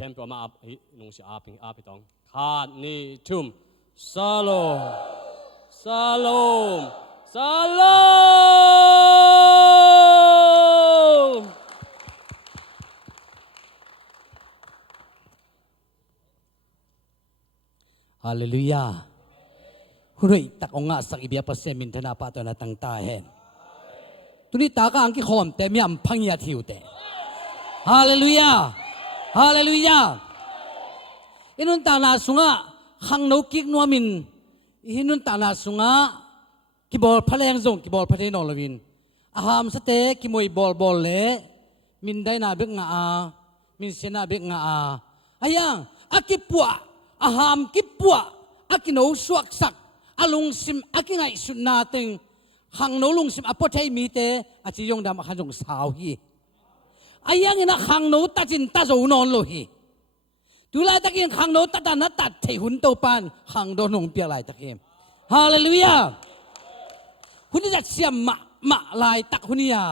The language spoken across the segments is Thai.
ทียมตัวมานุ่งสีอาปิตองขาดนี่ทุ่มซาโลซาโลซาโลฮาเลลูยาหุ่นตักองค์สักอิบยาปัสเซมินธนาปาตนาตั้งตาเห็นตุนิตาก็อังกิขอมแต่มีอัมพังยาทิวเตฮาเลลูยาฮาเลลูยาอินุนตานาสุงะขังโนกิกนัวมินอินุนตานาสุงะกิบอลพะแรงซงกิบอลพะเทนอลวินอาหามสเตกิมวยบอลเล่มินได้นาเบกงามินเซนาเบกงาอายังอากิปัวอาหามกิปัวอากิโนสวกสักอาลุงซิมอากิไงสุนาตึงขังโนลุงซิมอปเทมีเตอาจิยงดำขันจงสาวฮีอายังอินะขังโนตัดจินตัดโจนอนโลฮีดูแลตะกินขังโนตัดนัดตัดเทหุนโตปานขังโดนงเปียลายตะเข็มฮาเลลูยาคุณจะเสียมมะลายตักคุณยา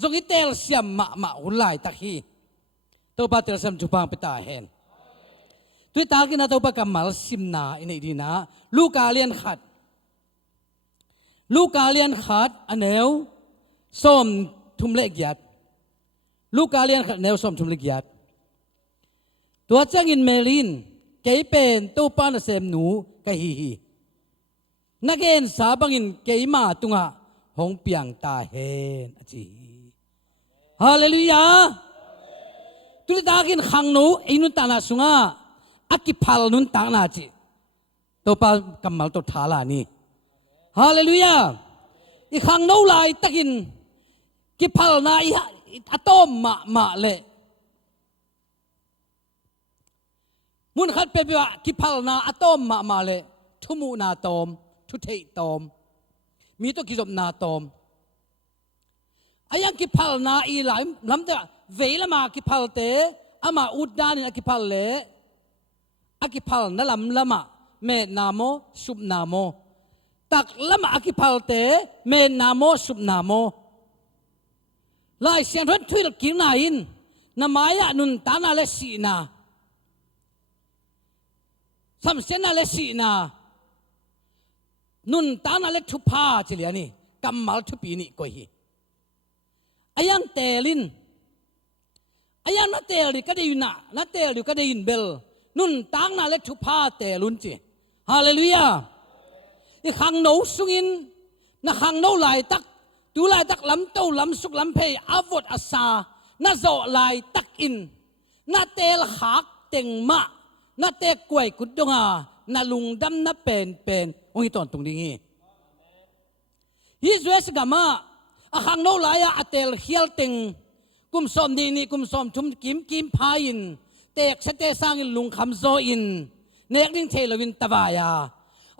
จงอิเตลเสียมมะหุ่นลายตักฮีโตปาเตลเสียมจุปังเปตาเห็นตัวตากินนะโตปากำมัลซิมนาอินดีนะลูกาเลียนขัดอันเนวส้มทุ่มเล็กยัดลูกาเลียนขัดเนวส้มทุ่มเล็กยัดตัวเจ้าอินเมลินเกยเป็นตัวปานเสมหนูกะฮีนักเอ็นสาบังอินเกยมาตุงะหงเปียงตาเห็นอจีฮาเลลูยาตุลิตากินขังหนูอินุตานาสุงะอากิพัลนุนต่างนาจิตัวปากำมัลตัวทาลานี่ฮาเลลูยาอีขังโนลายตะกินกิพัลนาอีอะตอมมาเละมุนขัดเปรียกิพัลนาอะตอมมาเละทุมูนาตอมทุเทตอมมีตัวกิจบนาตอมอายังกิพัลนาอีหลายลำเตะเวลมากิพัลเตอามาอุดดานิกิพัลเละอากิพัลนั่นลำเมนามโมสุบนามโมตักลำอากิพัลเตเมนามโมสุบนามโมลายเสียงรถทุยกินนาอินนามายะนุนตานาเลสีนาสัมเสนาเลสีนานุนตานาเลทุพาจิเลียนี่กำมัลทุปีนี่ก็ฮีอายังเตลินอายังนาเตลิก็ได้ยินนาเตลิก็ได้ยินเบลนุนตางนาเลทุพาเตลุนจีฮาเลลูยาอีขังโนสุงินนาขังโนลายตักดูลายตักลำเต้าลำสุกลำเพยอาวดอาซานาโจลายตักอินนาเตลหักเต็งมะนาเตกวยกุดดงานาลุงดำนาเป็นองค์ตอนตรงนี้ฮิจเวสกามาอาขังโนลายอาเตลเฮียลเต็งกุมสอมดีนี่กุมสอมทุมกิมพายินเตกเสเตสร้างอินลุงคำโซอินเนกดิ้งเทลวินตะวายา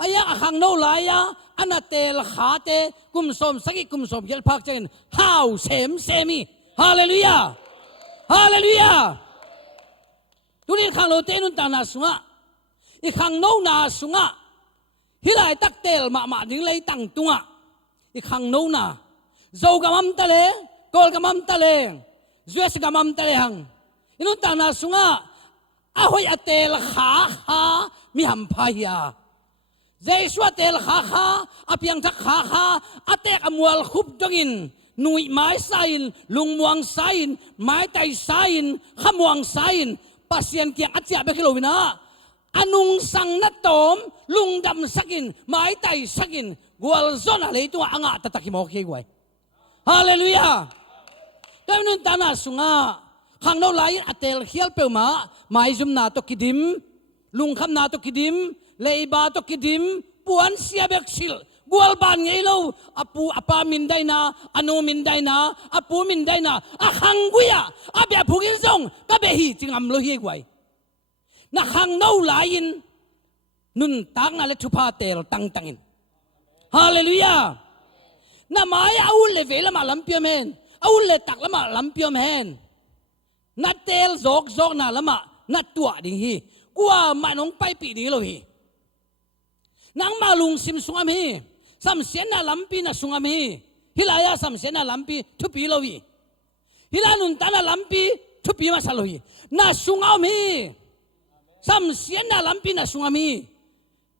อายะขังโนลายะอันเตลขาเตกุมสมสักิกุมสมเยลพักเจนฮาวเซมิฮาเลลูยาฮาเลลูยาตุนิขังโนเตนุนตานาสุงะอีขังโนนาสุงะฮิไลตักเตลมาดิ้งเลยตั้งตุงะอีขังโนนาโจกามัมตะเลกอลกามัมตะเลจวสกามัมตะเลหังอินุนตานาสุงะอาหอยอเตลขามีหัมพายาเจสวเตลขาอเพียงทักขาอเตกอมวลคุบดงินหนุ่ยไม้ไซน์ลุงมวงไซน์ไม้ไตไซน์ขมวงไซน์ปัสเซียนเกียงอัจฉริยะเบคิโลวินาอนุงสังนัตโตมลุงดำสักินไม้ไตสักินกวลซอนอะไรตัวอ่างตะตะกิโมเกวยฮาเลลูยาก็นุนตานาสุงะขังโนลายอเตลเขียลเปียวมาไม้ซุมนาตกิดิมลุงคำนาตกิดิมเลบาตกิดิมปวนเสียเบกซิลกวลบานไงเราอปูอปามินได้นาอโนมินได้นาอปูมินได้นาอะขังกุยอะเบียพูกินซงก็เบฮีจิงอัมโลเฮกวยนะขังโนลายนนุนตังอะไรทุพาเตลตังอินฮาเลลูยานะไม้เอาเลเวลมาลัมเปียเมนเอาเลตักละมาลัมเปียเมนนัดเตลจอกนาละมานัดตัวดิ่งฮีกัวมาน้องไปปีนี้เลยฮีนางมาลุงซิมสุงามีสัมเสนาลัมปีนะสุงามีฮิลายาสัมเสนาลัมปีทุปีเลยฮีฮิลานุนตานาลัมปี ทุปีมาสลอยน่าสุงเอามีซ้ำเสียน่าลำปีน่าสุงเอามี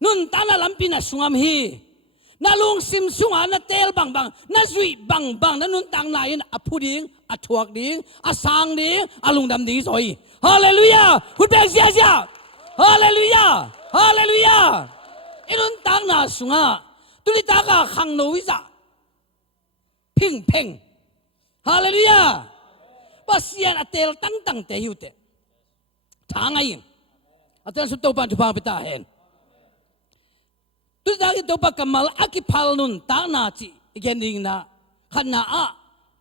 นุ่นตาน่าลำปีน่าสุงเอามีน่าลุงซิมสุงอาน่าเตลบังบังน่าจุยบังบังน่านุ่นตังนายน่าพูดิ้งอาทวกดิ้งอาสางดิ้งอาลุงดำดิ้งสอยฮาเลลูยาคุณเบกเสียเสียฮาเลลูยาฮาเลลูยาอินุ่นตังน่าสุงอาตุลิตากาขังโนวิซ่าพิงพิงฮาเลลูยาปัสยานอัตเตลตั้งตั้งเตยุเตทางไงอัตเตลสุดตัวปันทุบางพิตาเห็นตุลิตากิตัวปักกัมมัลอากิพัลนุนตานาจิอีกอย่างนะขันนาอะ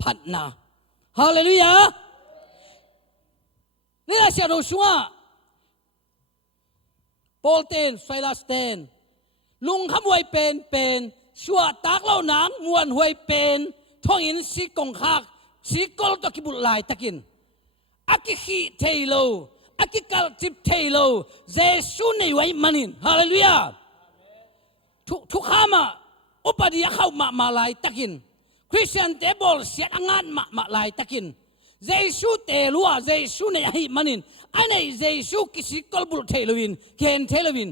พัดนาฮาเลลูยานี่แหละเสียรู้ชัวโปลเตนไซลาสเตนลุงขมวยเป็นชัวตากเล่าหนังมวนหวยเป็นท้องอินสีกงคักสีกอลตะกิบุลายตะกินอากิขีเทโลอากิกัลจิบเทโลเจสุในไว้มันินฮาเลลูยาทุกขามาอุปดิยาเข้ามาลายตะกินคริสเตียนเตบอลเสียงานมาลายตะกินเจสุเตลัวเจสุในไอ้มันินไอ้ในเจสุกิสีกอลบุลเทโลวินเคนเทโลวิน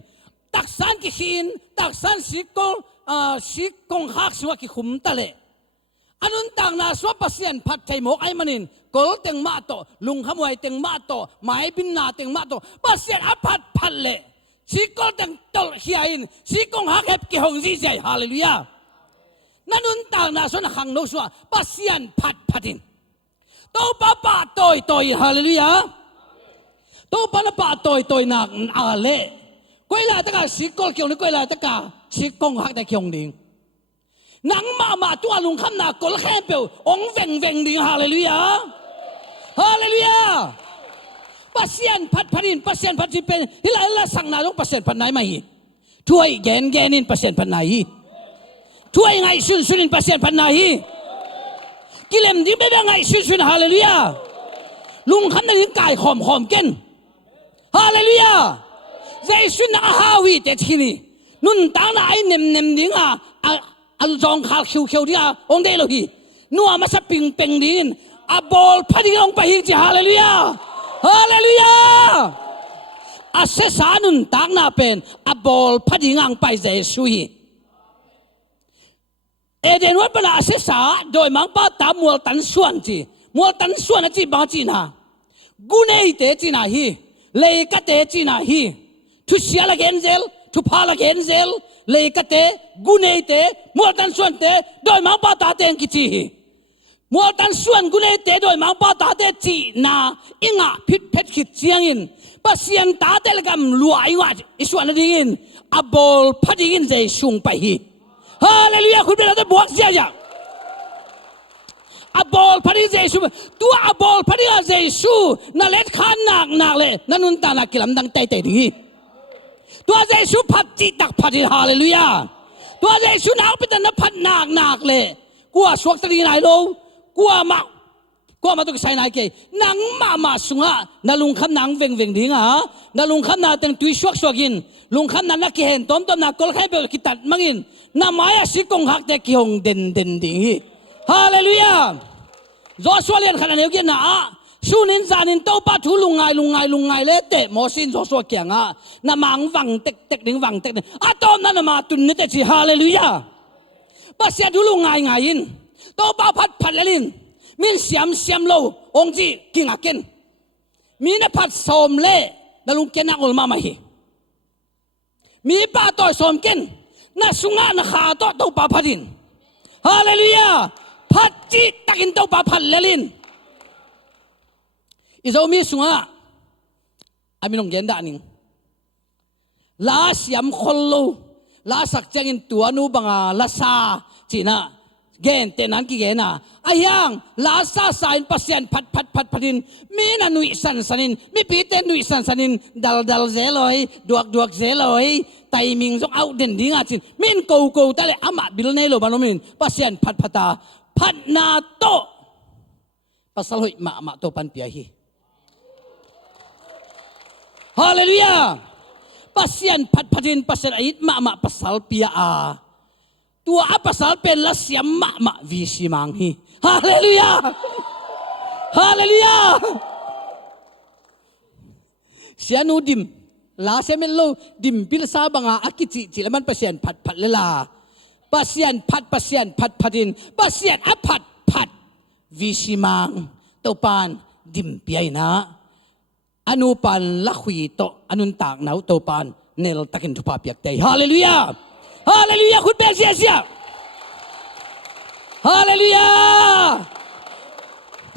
ตักสันกิขินตักสันสีกงคักสวกิขุมตะเลอันนั้นต่างนาสวปเสียนพัดไทยหมกไอ้มันินกอลเต็งมาโตลุงขมวยเต็งมาโตหมายบินนาเต็งมาโตปัสเสียนอพัดเลสีกอลเต็งตลเฮียอินสีกงฮักเห็บกิหงซีเจฮาเลลูยานั่นนั้นต่างนาสวนขังโนสวปัสเสียนพัดินโตปะโตยฮาเลลูยาโตปะโตยนักอาเลกุยลาตะกาสีกอลเกี่ยวนี่กุยลาตะกาสีกงฮักแต่เกี่ยวดิ่งนังมาตัวลุงคำนากอลแค่เปียวองเวงดิ่งฮาเลลูยาฮาเลลูยาปัสเซียนพัดินปัสเซียนพัดจิเป็นฮิลาละสังนาลงปัสเซียนพัดไหนมาฮีช่วยแกนินปัสเซียนพัดไหนช่วยไงซุนปัสเซียนพัดไหนกิเลมดิ้งไม่เป็นไงซุนฮาเลลูยาลุงคำนั้นดิ้งกายหอมเกินฮาเลลูยาใจซุนอาฮาวีเตทีนี่นุ่นตางน่ะไอ้เนมดิ้งอันจองขาคิวที่องเดโลฮีนัวมาสปิงเป็งดินอาบอลพัดดิ้งลงไปฮิจิฮาเลลูยาฮาเลลูยาอาเสสานุนตางน่ะเป็นอาบอลพัดดิ้งไปเจสุยเอเดนวัดเป็นอาเสสาโดยมังป้าตามมัวตันส่วนนะจีบางจีน่ะกุเนยเตจีน่ะฮีเลกเตจีน่ะฮีทุเสียละเกนเซลทุพาละเกนเซลเลกเตกุเนยเตมัวตันส่วนเตโดยมังป้าตาเตงกิจีมัวตันส่วนกุเนยเตโดยมังป้าตาเตจีน่ะอิงะพิษเพชรขิดเจียงอินปัสยันตาเตลกำลัวอิงะอิส่วนนั้นอินอาบอลพัดดิ้งเจสุงไปฮีฮาเลลูยาคุณเป็นอะไรบวกเสียอย่างอาบอลพัดดิ้งเจสุตัวอาบอลพัดดิ้งเจสุนั่นเล็ดขันหนักเลยนั่นนุ่นตาหนักกิลำดังเตะดีตัวเจสุพัดจิตักพัดดิ้งฮาเลลูยาตัวเจสุหนักเป็นแต่นับพัดหนักเลยกัวสวกตรีนายโลกัวมาตัวใส่นายเกยนังมาสุงะนั่นลุงคำนังเวงดิ้งนั่นลุงคำนาเต็งตุยสวกกินลุงคำนั้นนักเห็นต้มนักกอลแค่เปกิตัดมังอินน้ำไม้สิกงหักแต่กิฮงเด่นดิ้งฮาเลลูยาจอสวาเลียนขนาดนี้กินนะสุนินจานินโตปัทุลุงไงเละเตะมอสินจอสวาเกียงน้ำมังวังเต็กดิ้งตอมนั้นมาตุนนี่เตจิฮาเลลูยาปัสยาดูลุงไงอินโตป้าพัดเลลินมินเสียมโลองจีกิงอากินมีนพัดสมเล่นั่นลุงเกนักอุลมาไม่มีป้าต่อยสมกินน่าสุงาน่าขาโตป้าพัดินฮาเลลูยาพัดจีตักินโตป้าพัดเลลินอิจามีสุงาอามินงเกนดานิงลาเสียมคนโลลาสักจังอินตัวนูบังลาซาจีน่าเกนเตนันกิเกนะอายังลาซาสายปัสยันพัดดินมีนันนุยสันนินมีปีเตนุยสันนินดัลเซลอยดวกเซลอยไตมิงจงเอาเด่นดิ้งอาจินมินกูแต่เลยอามาบิลเนโลบานมินปัสยันพัดตาพัดนาโตปัสลอยมาโตปันเปียฮีฮาเลลูยาปัสยันพัดดินปัสยันอิดมาปัสลเปียตัวapa sal pen la siam ma visi manghi haleluya เสียนูดิมลาเซเมนโลดิมพิลซาบังอากิจิจิละมันpasienผัดเลลาpasienผัดpasienอผัดวิชิมังตัวปานดิมเปียนะอนุปันละขุยโตอนุนตากหนาวตัวปานเนลตักินทุพาเปียกเตยฮาเลลูยาคุณเบเสียฮาเลลูยา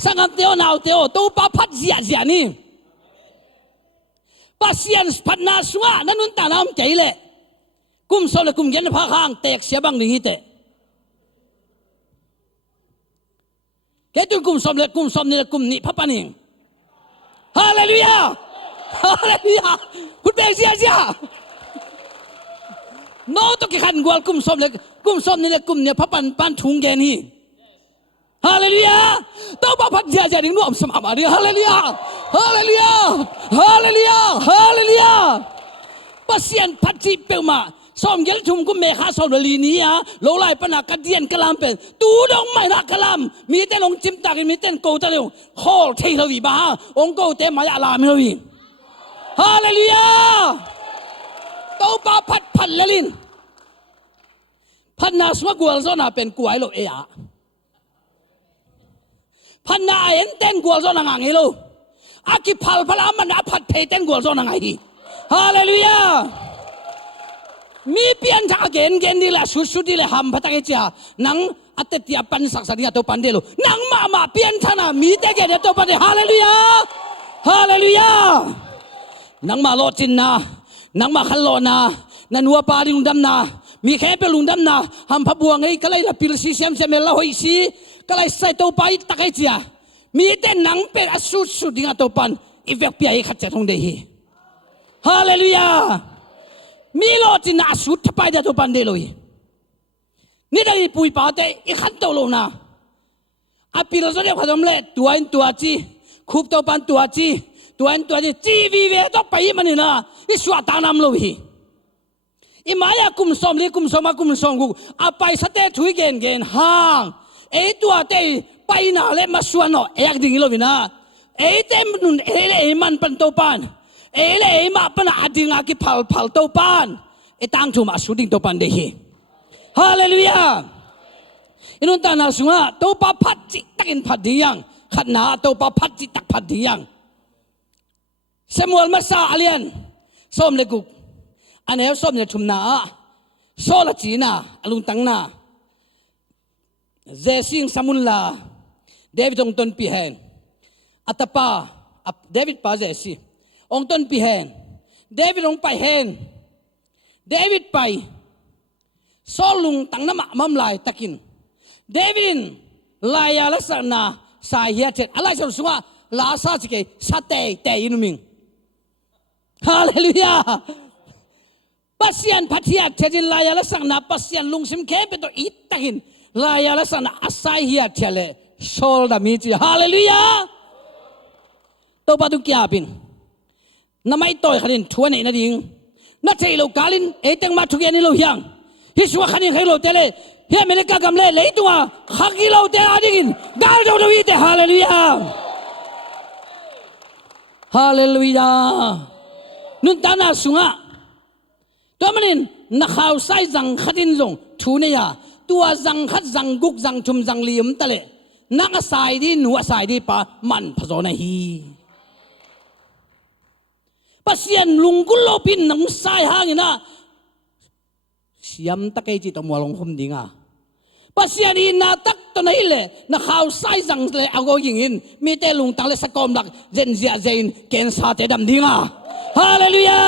สังกัดเตียวหนาวเตียวตัวปาพัดเสียนี่pasienผัดนาสวะนันุนตาน้ำใจเลยกุมโซเลกุมเย็นพาข้างแตกเสียบังนี่เตะแกตุนกุมสมเลยกุมสมนี่กุมนี่พระปานิงฮาเลลูยาคุณเบเสียโน้ตกิขันกวลกุมสมนี่กุมเนี่ยพระปันทุงแกนี่ฮาเลลูยาตัวบ้าพัดเสียดิ้งนุ่มสมามาดีฮาเลลูยาpasienพัดจีเปมาสมเกลทุมกุมเมฆาสมลีนียโลไลปนักกระเดียนกะลามเป็นตูดงไม่นักกะลามมีแต่ลงจิมตากิมีแต่โกตะเลวโคลเทลวีบ้าองโกเตมายาลามิลวีฮาเลลูยาตัวบ้าพัดเลลินพันนาสวะกวลโซนาเป็นกวยโลเอะพันนาเอ็นเต้นกวลโซนังไงโลอากิพัลพลามันพัดเพเต้นกวลโซนังไงฮาเลลูยามีเปลี่ยนจากเกณฑ์ดีละสุดดีละหำพัตเกจ้านังอัตติยาปันสักสักตัวปันเดลุนังมาเปลี่ยนท่านะมีแต่เกณฑ์ตัวปันเดฮาเลลูยานังมาโลจินนะนังมาขันโลนะนันวัวปาดิลุงดำนะมีแค่เป็นลุงดำนะหำพับวงไอ้ก็เลยละพิลซีเซมเมลละหอยซีก็เลยใส่ตัวไปตะเกจ้ามีแต่นังเป็นสุดดิ่งตัวปันอีเวกเปียขัดเจตงเดฮีฮาเลลูยามีโลจินาสุดทไปเดตัวปันเดลอยนี่ได้ปุยปาเตอีขันตัวลงนะอาปิลโซเดียขัดมเล่ตัวจีคุบตัวปันตัวจีจีวีเวตัวไปมันนี่นะอีสวดตานำลอยอีมายากุมสมลีกุมสมกูอาไปสเตถุยเกนห่างไอตัวเตไปน่ะเล่มาสวนเนาะเอกดิ่งลอยนะไอเตมนุนเอเลมันปันตัวปันเอเลมาปนาดิ่งอากิพัลตัวปันไอตั้งทุ่มอาสุดิ่งตัวปันเดฮีฮาเลลูยาอินุนตานาสุงะตัวปาพัดจิตักินพัดดียังขัดนาตัวปาพัดจิตักพัดดียังเซมูเอลมาซาอเลียนส้มเลกุกอันนี้ส้มเนี่ยชุมนาโซลจีนาอลุงตังนาเจสิงสมุนลาเดวิดองต้นปีแหงอัตปาเดวิดปาเจสิองต้นปีแหงเดวิดองไปแหงเดวิดไปโซลุงตังน้ำมัมลายตะกินเดวิดลายาลักษณะสายเฮียเจ็ดอะไรส่วนสุงะลาซาจิเกสเตย์เตยินุมิงฮาเลลูยาpasien patia tedin laya la sang na pasien lungsim ke beto itakin laya la sang na asai hia chale sol da mi chi hallelujah to pa tu kya pin namai toy khanin thuan na ding na chei lo kalin eteng ma thuge ni lo hyang hiswa khanin khai lo tele he mene ka gam le leitunga khagi lo te adingin gal do do ite hallelujah nun tana sungaตัวมันนักข่าวใส่จังขัดินลงทูเนี่ยตัวจังขัดจังกุกจังชุมจังเลียมตะเลนักสายดีหนัวสายดีปะมันผสมในฮีปัสยันลุงกุลโลปินนังสายห่างนะเสียมตะเกจิตมัวลงคมดิ่งอ่ะปัสยันอินาตักตัวนี้เลยนักข่าวใส่จังเลยเอาก็ยิงอินมีแต่ลุงตังเลยสกอมหลักเจนเซียเจนเกณฑ์ซาเตดำดิ่งอ่ะฮาเลลูยา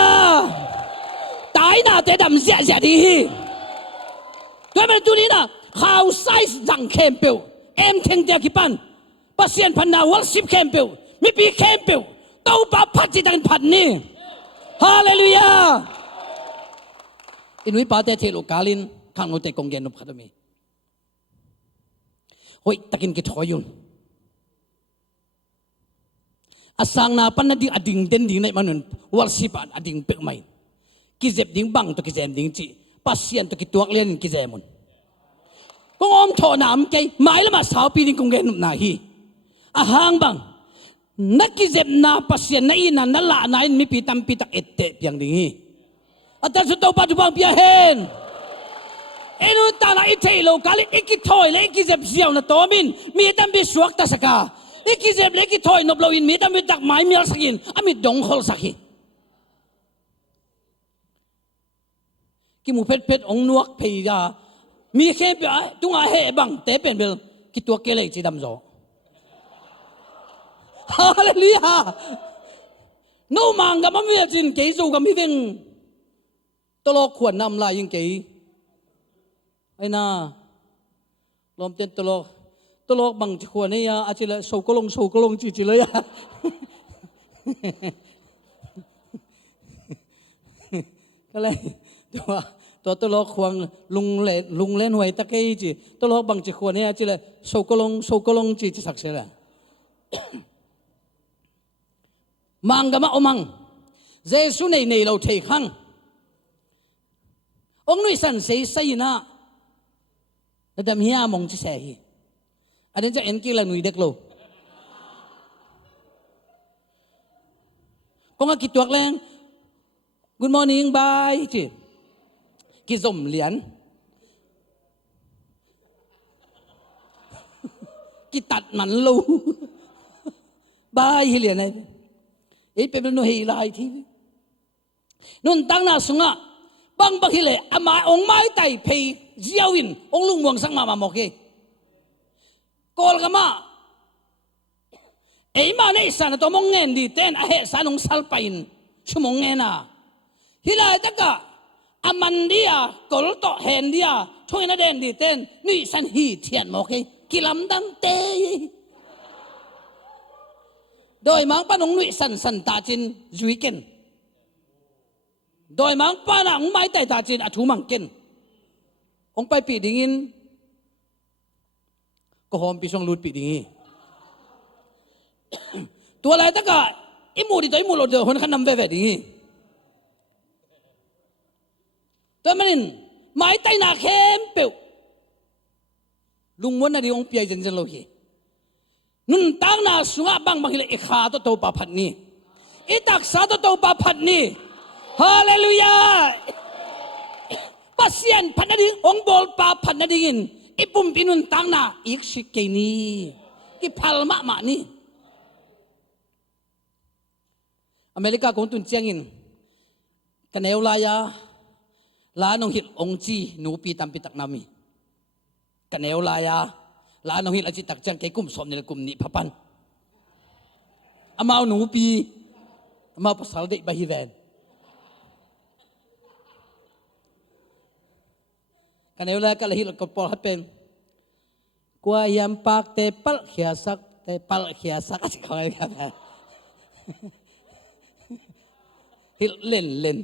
ตายน่ะแต่ดำเสียดีด้วยมันตัวนี้นะข่าวไซส์จังเข้มเปียวเอ็มเทงเดียกิปันปัสยันพันนาวอลสิบเข้มเปียวมีปีเข้มเปียวเต้าปาพัดจิตังพันนี่ฮาเลลูยาอินุยปาเตเทโลกาลินข้างโนเตกงเกนนุพัดมีโอ้ยตะกินกิทอยุนอาสังนาปันนัดดิ่งอดิ่งเด่นดิ่งในมันนวอลสิบอดิ่งเปียวไม่กิเจ็บดิ้งบังตัวกิเจมดิ้งจีปัสยันตัวกิตัวเลี้ยงกิเจมุนก็อมโถน้ำใจหมายละมาสาวปีดิ้งกงเกนุนาฮีอาหางบัง นักกิจนาปัสยนนัยนั่นละนายมีปีตัมปีตักเอตเตเพียงนี้อาจารย์สุดโต่งปัจจุบันเพียเห็นเอ็นุตานาอิเทโลกาลิอิกิทอยเลอิกิเจ็บเสียวนะโตมินมีตัมปีสวกตาสกาอิกิเจ็บเลอิกิทอยนบลวินมีตัมปีตักไม้มีอะไรสักินอามิดงขอลสักิกิมูเพชองนวกเพยามีแค่เปียตุงอาเฮบังเตเป็นเบลกิตัวเกล็ดจีดำโซฮาเลลูยาโนมังกับมันมีจินเกยสูกับมีเวงตลกขวดนำลายยังเกยไอ้น่าลมเต้นตลกบังขวดนี่ยาอาจจะเลยโศกลงจีเลยอะก็เลยตัวตลกควงลุงเล่นหวยตะเกียจีตลกบังจีขวดนี่อาจจะเลยโศกลงจีสักเสียละมังกะมะอมังเจสุในเราเทขังองนุยสันเสยใส่นะแต่ดำเฮียมองที่เสยอันนี้จะเอ็นกิลังนุยเด็กโลกงกิตัวแรง Good morning bye จีกิจมเหรียญกิตัดมันลูบายเหรียญอะไรไอ้เป็นโนเฮลายที่นุ่นตั้งหน้าสุงะบังบักฮิเลอามาองไม้ไต่เพย์เจียวินองลุงวงสังมาโมเกกอลกามาไอ้มาในสันตัวมงเงินดีเต้นอาเหตุสานองสัลไปน์ชั่วโมงเงินน่ะฮิลายตะกะอามันเดียกอลโตเฮนเดียช่วยนัดเดนดีเต้นนี่สันฮีเทียนโมเกกิลำดังเตโดยมังปานงนุยสันตาจินจุยเกนโดยมังปานงไม้แต่ตาจินอธุมังเกนองไปปีดิ่งินก็หอมปีช่องลุดปีดิ่งตัวอะไรตะกะอิมูดิตัวอิมูโลเดอคนขันนำเวดิ่งตัวมันไม้แต่นาเข้มเปียวลุงวันนั้นองเปียจันโลกีนุ่นตั้งนาสุงะบังบังเลยขาตัวโตปาพัดนี่อิตักษาตัวโตปาพัดนี่ฮาเลลูยาปัสยันพันนาดิองบอลปาพันนาดินอิปุ่มปินุนตั้งนาอีกสิเกนี่กิพัลมะนี่อเมริกาคงตุนเจียงินกันเอวลายาลานองหิตองจีนูปีตัมปิตักนามีกันเอวลายาลานองหิตอจิตักจังเกกุมสมในกุมนี้พับปันอามาหนูปีอามาภาษาเด็กบาฮิแวนกันเอวลายกันละหิตกับปอลฮับเป็นกว่ายามปากเตปัลเขียสักเตปัลเขียสักอะไรกันฮิตเล่น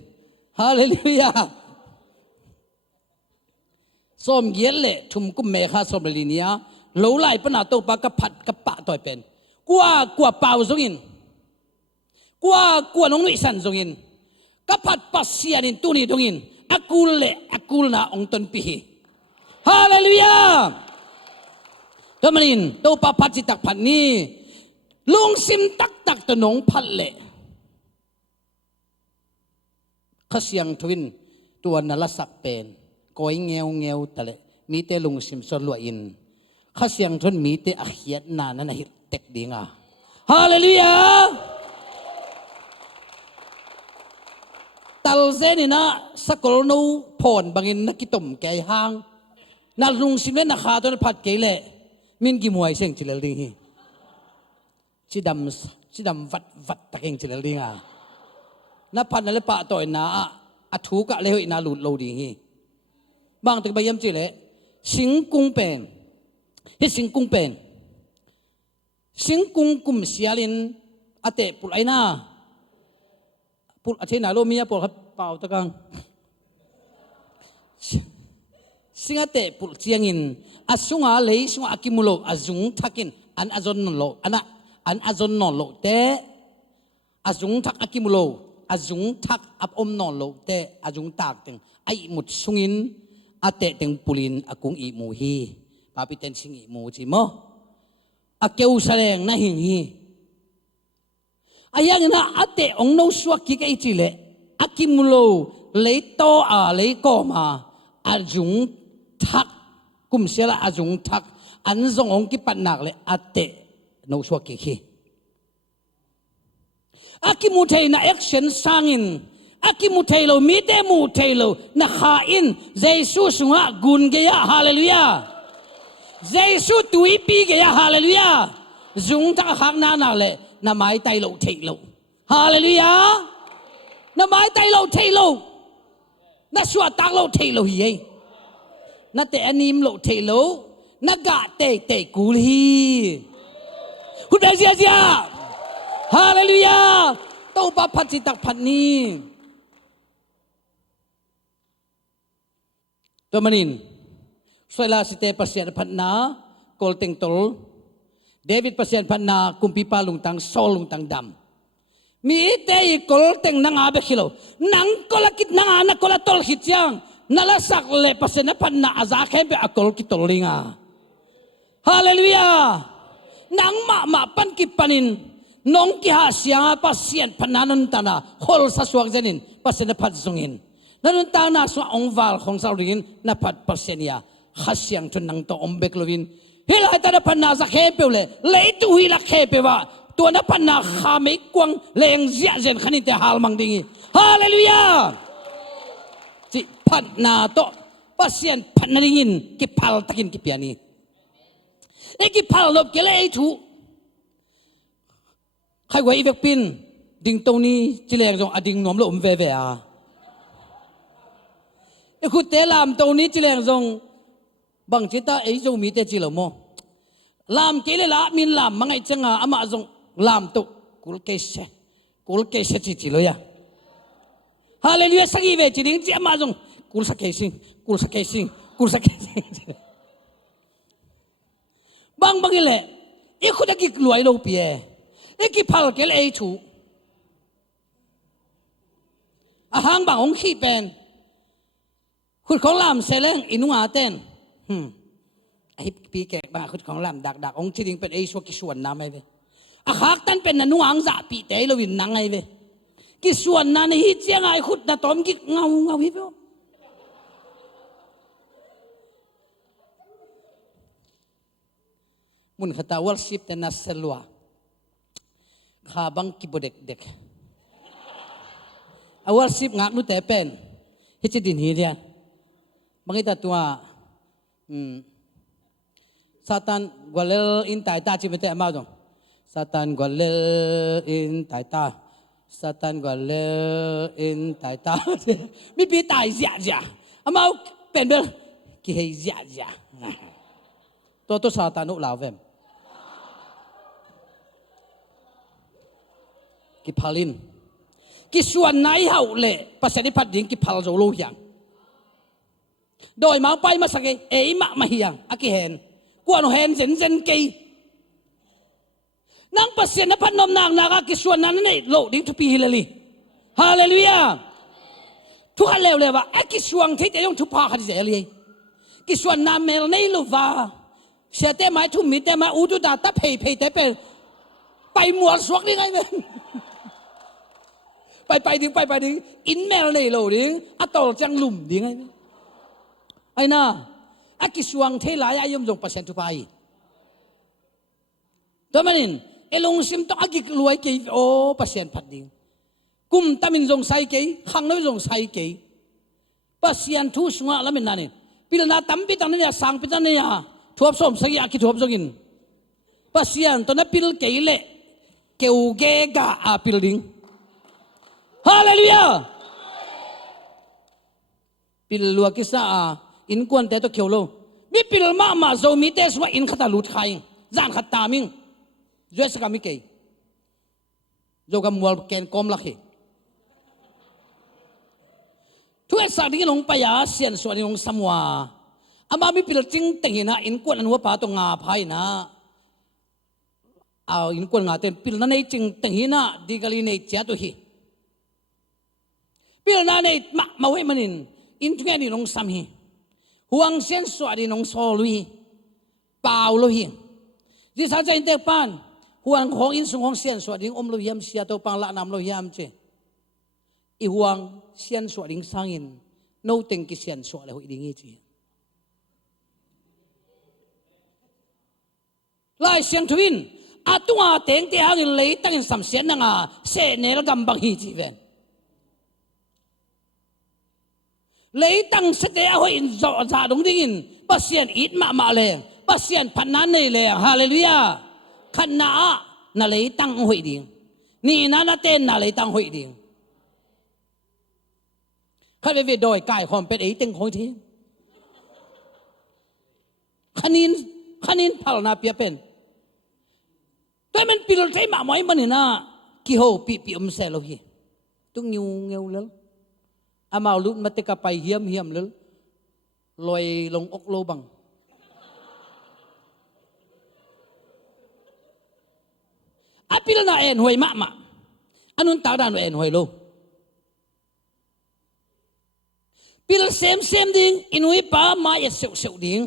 ฮาเลลูยาส้มเย็นเละทุ่มกุมเมฆาส้มลินียโลไลปนาโตปากกะผัดกะปะต่อยเป็นกว่าเป่าทรงอินกว่าน้องนิสันทรงอินกะผัดปัสเซียนินตุนีทรงอินอากูลนาองตนปีฮาเลลูยาทำไมนินโตปาพัดจิตักผัดนี้ลุงซิมตักตัวน้องพัดเละข้าเสียงทวินตัวนลสักเป็นก้อยเงียวตะเลมีแต่ลุงซิมสลวอินข้าเสียงทนมีแต่อาเขียดนานั่นหิเต็กดีงาฮาเลลูยาตัลเซนี่นะสกลนูพรบางอินนักกิตมแก่ห้างนาลุงซิมเล่นนักขาตัวผัดเกลเล่มินกิมวยเสียงจิเลลิงฮีชิดำวัดตะเกงจิเลลิงานับพันนั่นเลยปะต่อยนาอัฐูกะเลยนาหลุดโลดีฮีบางตึกใบยำจิเลสิงกุงเป็นเฮสิงกุงเป็นสิงกุงกุมเสียลินอเตปุไลนาปุอาเทนาโลมียปุครับเป่าตะกังสิงอเตปุเจียงินอาสุงอาเลยสุงอากิมุโลอาจุงทักินอันอาจนนโลอันอาจนนโลเตอาจุงทักอากิมุโลอาจุงทักอับอมนโลเตอาจุงตากตึงไอหมุดสุงินอาเตตึงปุลินอากุงอีมูฮีปาปิเตนสิงอีมูจิโมอาเกวแสดงนะหิงฮี ayang na ate ong no swak ki kai chile akimulo leito a leikoma ajung thak kum sela ajung thak an zong ong ki panak le ate no swak ki khi akimuthei na action sangin akimuthei lo mi te mu thei lo na kha in jesu sunga gun ge ya hallelujah jesu tui pi ge ya hallelujah zung ta khak na na le na mai tai lo thei lo hallelujah na mai tai lo thei lo na swa tak lo thei lo hi na te anim lo thei lo na ga te kul hi hu ba sia sia hallelujah to pa phat si tak phat ni to manin soila si te pasien phat na kol teng tol David pasien phat na kumpi pa lungtang sol lungtang dam mi te kol teng nang abe khilo nang kolakit nang ana kolatol khityang nalasak le pasien phat na aza khem be akol ki tolinga hallelujah nang ma pan ki panin nong ki ha sianga pasien pananon tana hol sa suak janin pasien phat zungin nanun ta na so ongwal khong sau ringin na phat pasien ya khasyang chun nang to ombek lovin hilai ta na panna za khe peule leitu hi la khe pewa to na panna kha me kwang leng zia zen khani te hal mang dingi hallelujah chi phat na to pasien phat na ringin ki phal takin ki piani e ki phal lop ke le thu khai wai vek pin ding to ni chi leng jong ading nom lo ve ve a e khu te lam to ni chi leng jong bang chita ei zo mi te chi lo mo lam ke le la min lam mangai changa ama jong lam to kul ke se chi lo ya hallelujah sagi ve chi ding chi ama jong kul sa ke sing bang ile e khu da ki luai lo pi e ki phal ke le ei thu a hang bang ong khi pen khut khong lam se leng inunga ten ai pi ke ba khut khong lam dak ong chi ding pen ei so ki suan na mai ve a khak tan pen na nuang za pi te lo win nang ai ve ki suan na ni hi chiang ai khut na tom ki ngau hi ve mun khata worship te na selwa kha bang ki bodek dek a worship ngak nu te pen hi chi din hi ria mangita tua Satan gwalel in tai ta chi bete ma dong Satan gwalel in tai ta Satan gwalel in tai ta mi bi tai zia amau pen bel ki hei zia to Satan nu lao vem ki phalin ki suan nai hau le pasani phat ding ki phal zo lo hiang doi mau pai ma sake ei ma hiang aki hen kwano hen zen kei nang pasien na phat nom nang naga ki suan nan nei lo ding thu pi hilali hallelujah thu ha lew lewa aki suang thei te yong thu pa khadi ze li ki suan na mel nei lo wa se te mai thu mi te mai u tu da ta phei te pe pai mual suak ni ngai menไปดิอินเมลในโลดิอะตอลจังลุ่มดิไงไอ้น่ะอากิสวงเทลายายมจงเปอร์เซ็นต์ทุไปตัวมันนี่เอลงซิมต้องอากิรวยกี่โอ้เปอร์เซ็นต์พัดดิกุมตามินจงใส่กี่ขังน้อยจงใส่กี่เปอร์เซ็นต์ทุสงะแล้วมันนั่นนี่พิลนาตั้มพิตันนี่สังพิตันนี่ทวบสมสักอากิทวบสกินเปอร์เซ็นต์ตัวนั้นพิลกี่เละเกี่ยวเกกะอาพิลดิงhallelujah pil lua kisa in kwan te to khelo mi pil ma zo mi te swa in khata lut khai zan khat taming jo sa mi ke jo ga mol ken kom la khi tu sa ding long pa ya sian so ni long samwa ama mi pil ting teng hina in kwan an wa pa to nga phai na in kwan nga ten pil na nei ting teng hina digali nei cha to hi pil na nei ma we manin in thwe ni long sam hi huang sen so di nong so lui pau lo hi ji sa chain te pan ห่วงของอินสุงของเสียนสวดดิ้งอมโลหิมเสียตัวปังละนำโลหิมเจอีห่วงเสียนสวดดิ้งสังอินโนเต็งกิเสียนสวดเลยหุ่ยดิ้งอีจีไล่เสียงทวินอาตัวเต็งเตียงอินเลยตั้งอินสัมเสียนนังอาเสเนรกำบังฮีจีเวนเลยตั้งเสเตอหุ่ยอินจ่อจ่าดงดิ้งอินปัสเซียนอิดมาเลยปัสเซียนพันนั้นเลยฮาเลลูยาขันนานาเลยตั้งหุ่ยดิ้งนี่นาเต้นนาเลยตั้งหุ่ยดิ้งข้าไปโดยกายความเป็นไอ้เต็งหอยทีขันินพัลนาเปียเป็นแต่มันปีรถใช้หมาหมอยมันนี่นะกี่โหปีเสร็จแล้วฮีตุ้งเงียวแล้วอามาลุนมาเตะกับไปเฮียมแล้วลอยลงอกโลบังอาปีละนาเอ็นหวยมะอันนู้นตาดานเอ็นหวยโลปีละเซมดิ้งอินุยป้ามาเอเซวดิ้ง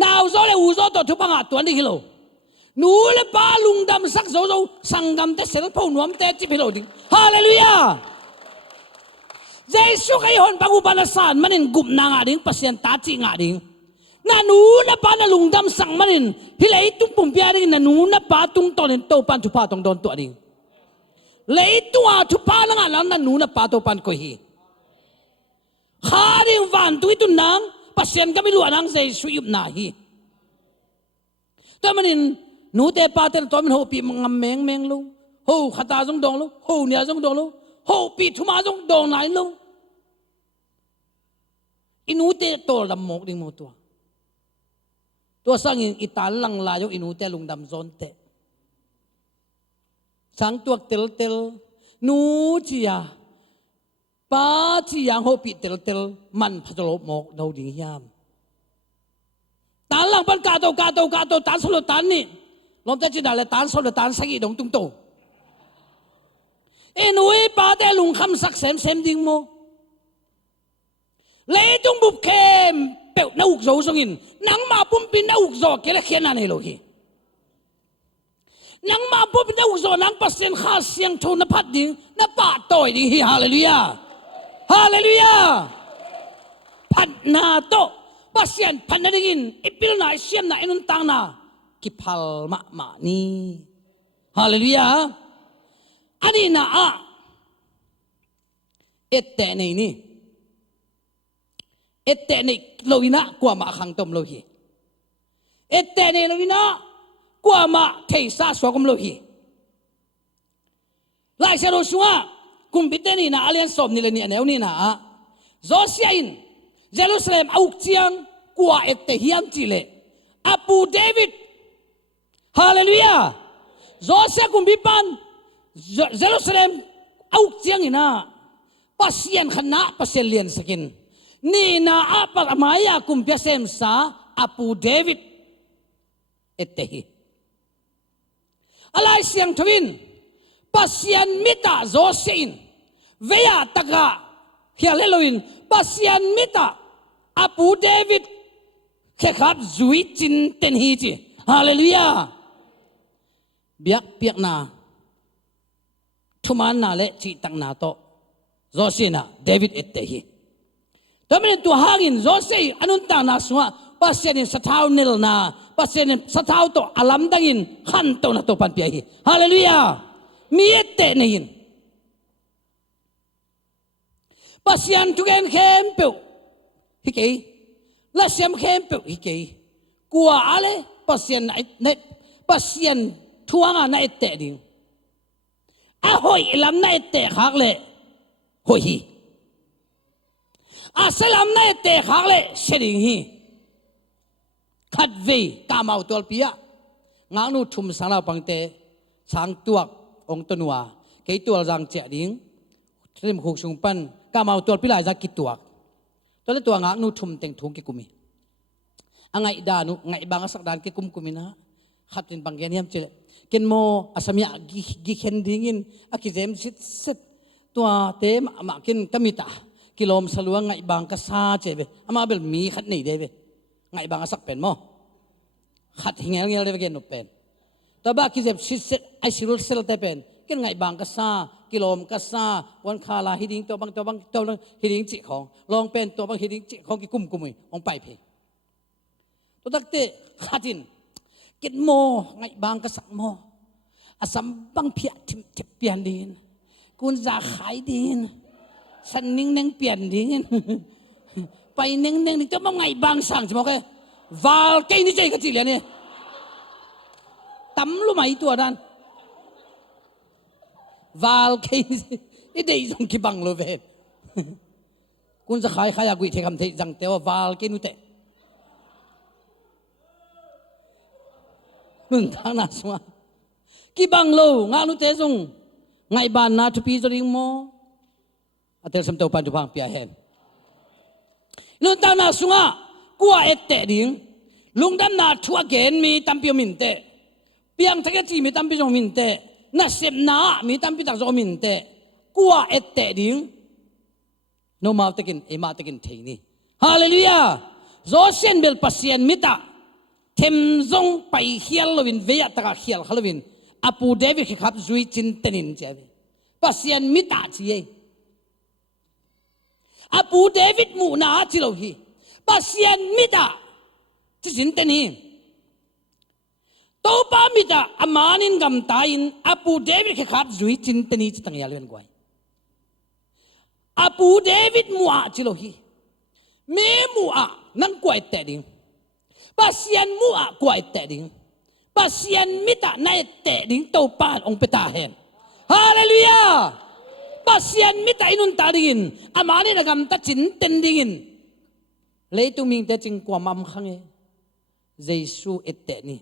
น่าวโซ่เลยอูโซ่ตัวทุบปังอาตัวนี้กิโลนูเลป้าลุงดำสักโซ่สังกำแต่เสร็จพงนวมแต่จิบกิโลดิ้งฮาเลลูยาเจสุขไอหอนปังอุปนัสานมันอินกุมนางอาดิ้งปัสยันตาจิงอาดิ้งนานูเลป้านาลุงดำสังมันอินฮิเลตุ้งปุ่มพิอาดิ้งนานูเลป้าตุ้งตอนอินโตปันทุพาตองโดนตัวดิ้งเลยตัวทุพานางอาลันนานูเลป้าโตปันโคฮีข้าดิ้งวันตุยตุนนางปัสยันก็ไม่รู้นางเจสุยุบนาฮีแต่มันอินนูเตปาเตนตัวมันโหปีมังแมงลูโหขัดตาจงดองลูโหเนี่ยจงดองลูโหปีทุมาจงดองไหนลูอินูเตโตลำหมกดิ้งโมตัวสังอิตาลังลายอินูเตลุงดำซอนเตสังตัวเตลนูจียาป้าจียังโหปีเตลมันพัดลมหมกดาวดิ้งยามตาลังปันกาโตตานสโลตานนี่ลมจะจีน่าเลยตานสโลตานสักอีดงตุงโตเอ็นวยป้าแต่ลุงคำสักเซมดิ้งโมเลยจงบุบเข้มเปิดน้าอุกโจสงินนังมาปุ่มปินน้าอุกโจเกล้าเขียนอะไรโลกีนังมาปุ่มปินน้าอุกโจนังปัสเซนข้าเสียงโทนพัดดิ้งน้าป่าต่อยดิ้งฮาเลลูยาฮาเลลูยาพัดนาโตปัสเซียนพันนาดิ้งอิปิลนาเซียนนาอินุนตังนากิพัลมานีฮาเลลูยาอันนี้นะเอเตนี่เอเตนี่โลวินะกว่ามาขังตมโลหีเอเตนี่โลวินะกว่ามาเทสาสวกมโลหีหลายเชโรชัวกุมพิเตนี่นะอาเลียนสอบนี่เลยเนี่ยแนวนี่นะโจเซียอินเยรูซาเล็มเอาเจียงกว่าเอเตฮิอัมจิเลอาปูเดวิดฮาเลลูยาโจเซียกุมพิปันเยรูซาเล็มเอาเจียงนี่นะปัสยันขณะปัสยันเลียนสกินนี่นะอาปะมายากุมพิเซมสาอาปูเดวิดเอเตฮิอะไรเสียงทวินปัสยันมิตาโจเซียนเวียตะกะเฮียเลโลอินปัสยันมิตาอาปูเดวิดแค่ขับจุยจินเต็นฮีจีฮาเลลูยาเปียกนาทุมานนาเลจิตังนาโตโจเซียนเดวิดเอเตฮีแต่เมื่อตัวหางินโจเซียอนุนตังนาสวะปัสยันสะท้าวเนลนาปัสยันสะท้าวโตอลัมดังินขันโตนาโตปันเปียฮีฮาเลลูยามีเอเตนินปัสยันทุกคนเข้มเปียวฮิเกย์และเสียมเข้มเปียวฮิเกย์กว่าอะไรปัสยันในปัสยันทัวงานในเตะดิ้งอาหอยลำในเตะขากเลยหอยฮีอาสลำในเตะขากเลยเสดิงฮีขัดเวกามเอาตัวปียงางนูทุ่มสังเราปังเตะช้างตัวองตนัวเกยตัวจังเจดิ้งเริ่มหกชุงปันกามเอาตัวปีหลายจากกิตัวตัวละตัวงางนูทุ่มเต็งทุ่งกิกุมิอังไงดานุไงบางสักดานกิกุมกุมินะขัดเป็นบางแกนี่ยมเจเกนโมอาสมีกิเข็นดิ้งอากิเจมสิตตัวเต็มมากินกมิตากิโลมสลัวไงบางกษาเจเบอามาเบลมีขัดนี่เดเบไงบางสักเป็นโมขัดหิงเงี้ยเลยเกนนุเป็นต ตัวบ้าคิดเจ็บชิดไอชิรุเซลเตเป็นกันไงบางก็ซากิโลมก็ซาวันคาลาฮิดิงตัวบางฮิดิงจิของลองเป็นตัวบางฮิดิงจิของกิกุมกุมองไปเพตัวตักเตะขาดินกินโมไงบางก็สักโมอาสัมบังเพียทิมเจ็บเปลี่ยนดินกุนจะขายดินสันนิ่งนั่งเปลี่ยนดินไปนิ่งนี่ตัวบางไงบางสั่งจะบอกไงวาลเกนี่ใจก็จีเลยเนี่ยตั้มรู้ไหมตัวนั้นวาลเกนี่ได้ยังกี่บังเลยเว้ยคุณจะขายอยากวิธีคำเทจังแต่ว่าวาลเกนุเตมึงทางนั้นสิวะกี่บังโลงานุเตจงไงบ้านนาทุปีจริงโมอาเตลสมเตอปันจุพังเปียเห็นนู่นทางนั้นสิวะกัวเอตเตดิ่งลุงดำนาชัวเกนมีตั้มเปียมินเตเปียงทักจีมีตั้มเปียจงมินเตน่าเสียนามีตั้มเปียตักจงมินเตกัวเอตเตดิ่งโนมาตะกินเอมาตะกินเทนี่ฮาเลลูยาโซเชียนเบลปัสเซียนมิตาเทมจงไปเฮียลวินเวียตะกะเฮียลฮาลวินอาปูเดวิดขับจุยจินเตนินเจวิปัสเซียนมิตาจีเออาปูเดวิดมูนาจิโลฮีปัสเซียนมิตาจินเตนินโตปามิตาอามานินกัมตาอินอาปูเดวิดขับจุยจินเตนิจิตังยาลเวนกวยอาปูเดวิดมูอาจิโลฮีเมมูอานังกวยเตดิงpasien mua kuai te ding pasien mita nai te ding to pan ong peta hen hallelujah pasien mita inun ta dingin amani nagam ta chin ten dingin leitung ming te ching kwa mam khang e jesu ette ni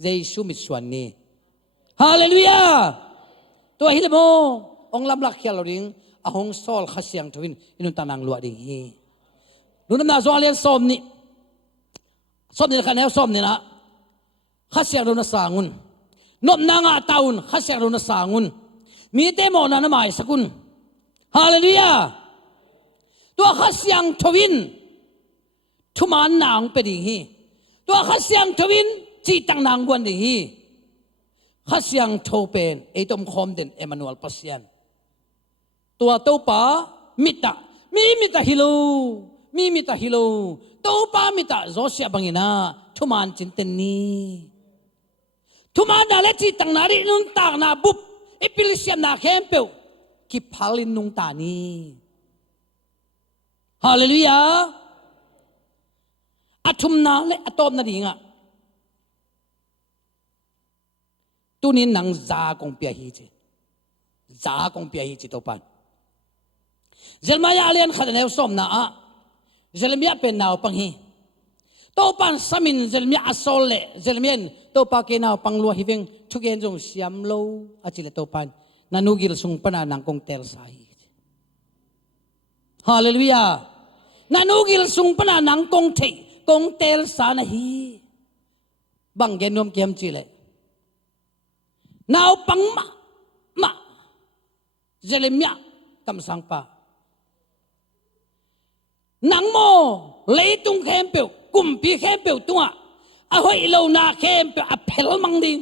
jesu mit suan ni hallelujah to hilmo ong lam lak khial ring ahong sol khasiang thwin inun ta nang lua ding hi lunam na zo alian som ni som ni kan som ni na khasiang do na sangun nom na nga taun khasiang do na sangun mi te mo na na mai sakun hallelujah to khasiang thwin thuman nang pe ding hi to khasiang thwin chi tang nang wan ding hi khasiang tho pen e tom khom den emmanuel pasian to to pa mita mi mita hilo mi mita hilo to pa mita zosia bangina thuman chinten ni thuman da le chi tang nari nun tak na bup ipilisiam na khempeu ki phalin nung ta ni hallelujah athum na le atom na dinga tunin nang za kong pia hi chi za kong pia hi chi to pan Jeremiah alian khadaneu som na a Jeremiah pen naw pang hi to pan samin Jeremiah asol le Jeremiah to pa ke naw pang lo hiveng thugen jong siam lo achile to pan nanugil sung pana nang kong tel sai hallelujah nanugil sung pana nang kong thei kong tel sa na hi bang genom kem chile naw pang ma Jeremiah kam sang pa nang mo leitung khempeu kumpi khempeu tunga a hoi lo na khempeu a phel mang ding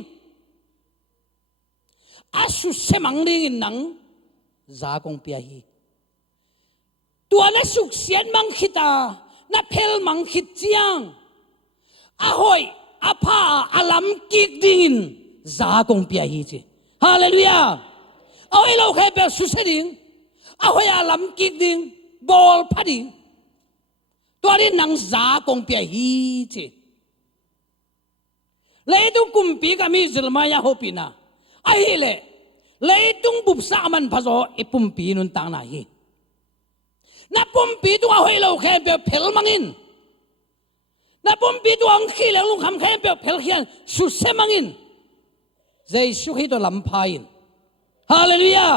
a su se mang ding nang za kong pia hi tua na suk sian mang khita na phel mang khit chiang a hoi a pha alam kik ding za kong pia hi chi hallelujah a hoi lo khempeu su se ding a hoi alam kik ding bol pha dingตัวนี้นังซากงเปียฮีจีเลยตุงกุมปีกามีจิลมายาโฮปินาไอ้เล่เลยตุงบุบสามันพะโซไอปุ่มปีนุนต่างไหนนับปุ่มปีตัวหอยเราแค่เปียเพลมังอินนับปุ่มปีตัวอังคีเหลงลุงคำแค่เปียเพลเขียนสุดเสมังอินใจสุขีตัวลำพายินฮาเลลูยา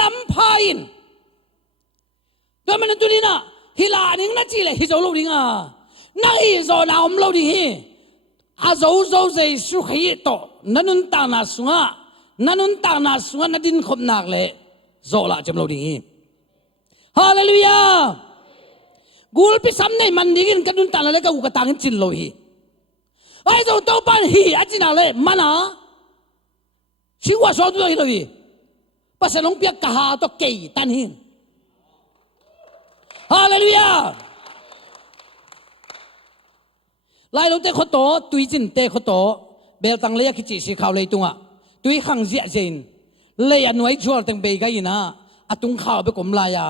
ลำพายินตัวมันตัวนี้นะฮิลานิงนัดจีเลยฮิโซโลดิงอ่ะนักฮิโซนาอมโลดิฮีอาโซโซเซสุขีโตนันุนตานาสุงะนันุนตานาสุงะนัดินขบนักเลยโซลาจำโลดิฮีฮาเลลูยากูลพิสัมในมันดิกินกันนุนตานาเลยก็อุกตางินจินโลฮี ไอ้ตัวตัวปันฮีอาจินาเลยมันอ่ะชิวาสอนตัวเราอีภาษาหลวงเปียกกะหาตัวเกยตันหินฮาเลลูยาไล่เราเตะขโตตุยจินเตะขโตเบลตังเลียกิจิสิข่าวเลยตุงอ่ะตุยขังเสียเจนเลยอันไว้ชัวร์ตั้งเบย์กันนะอะตุงข่าวไปกลมลายา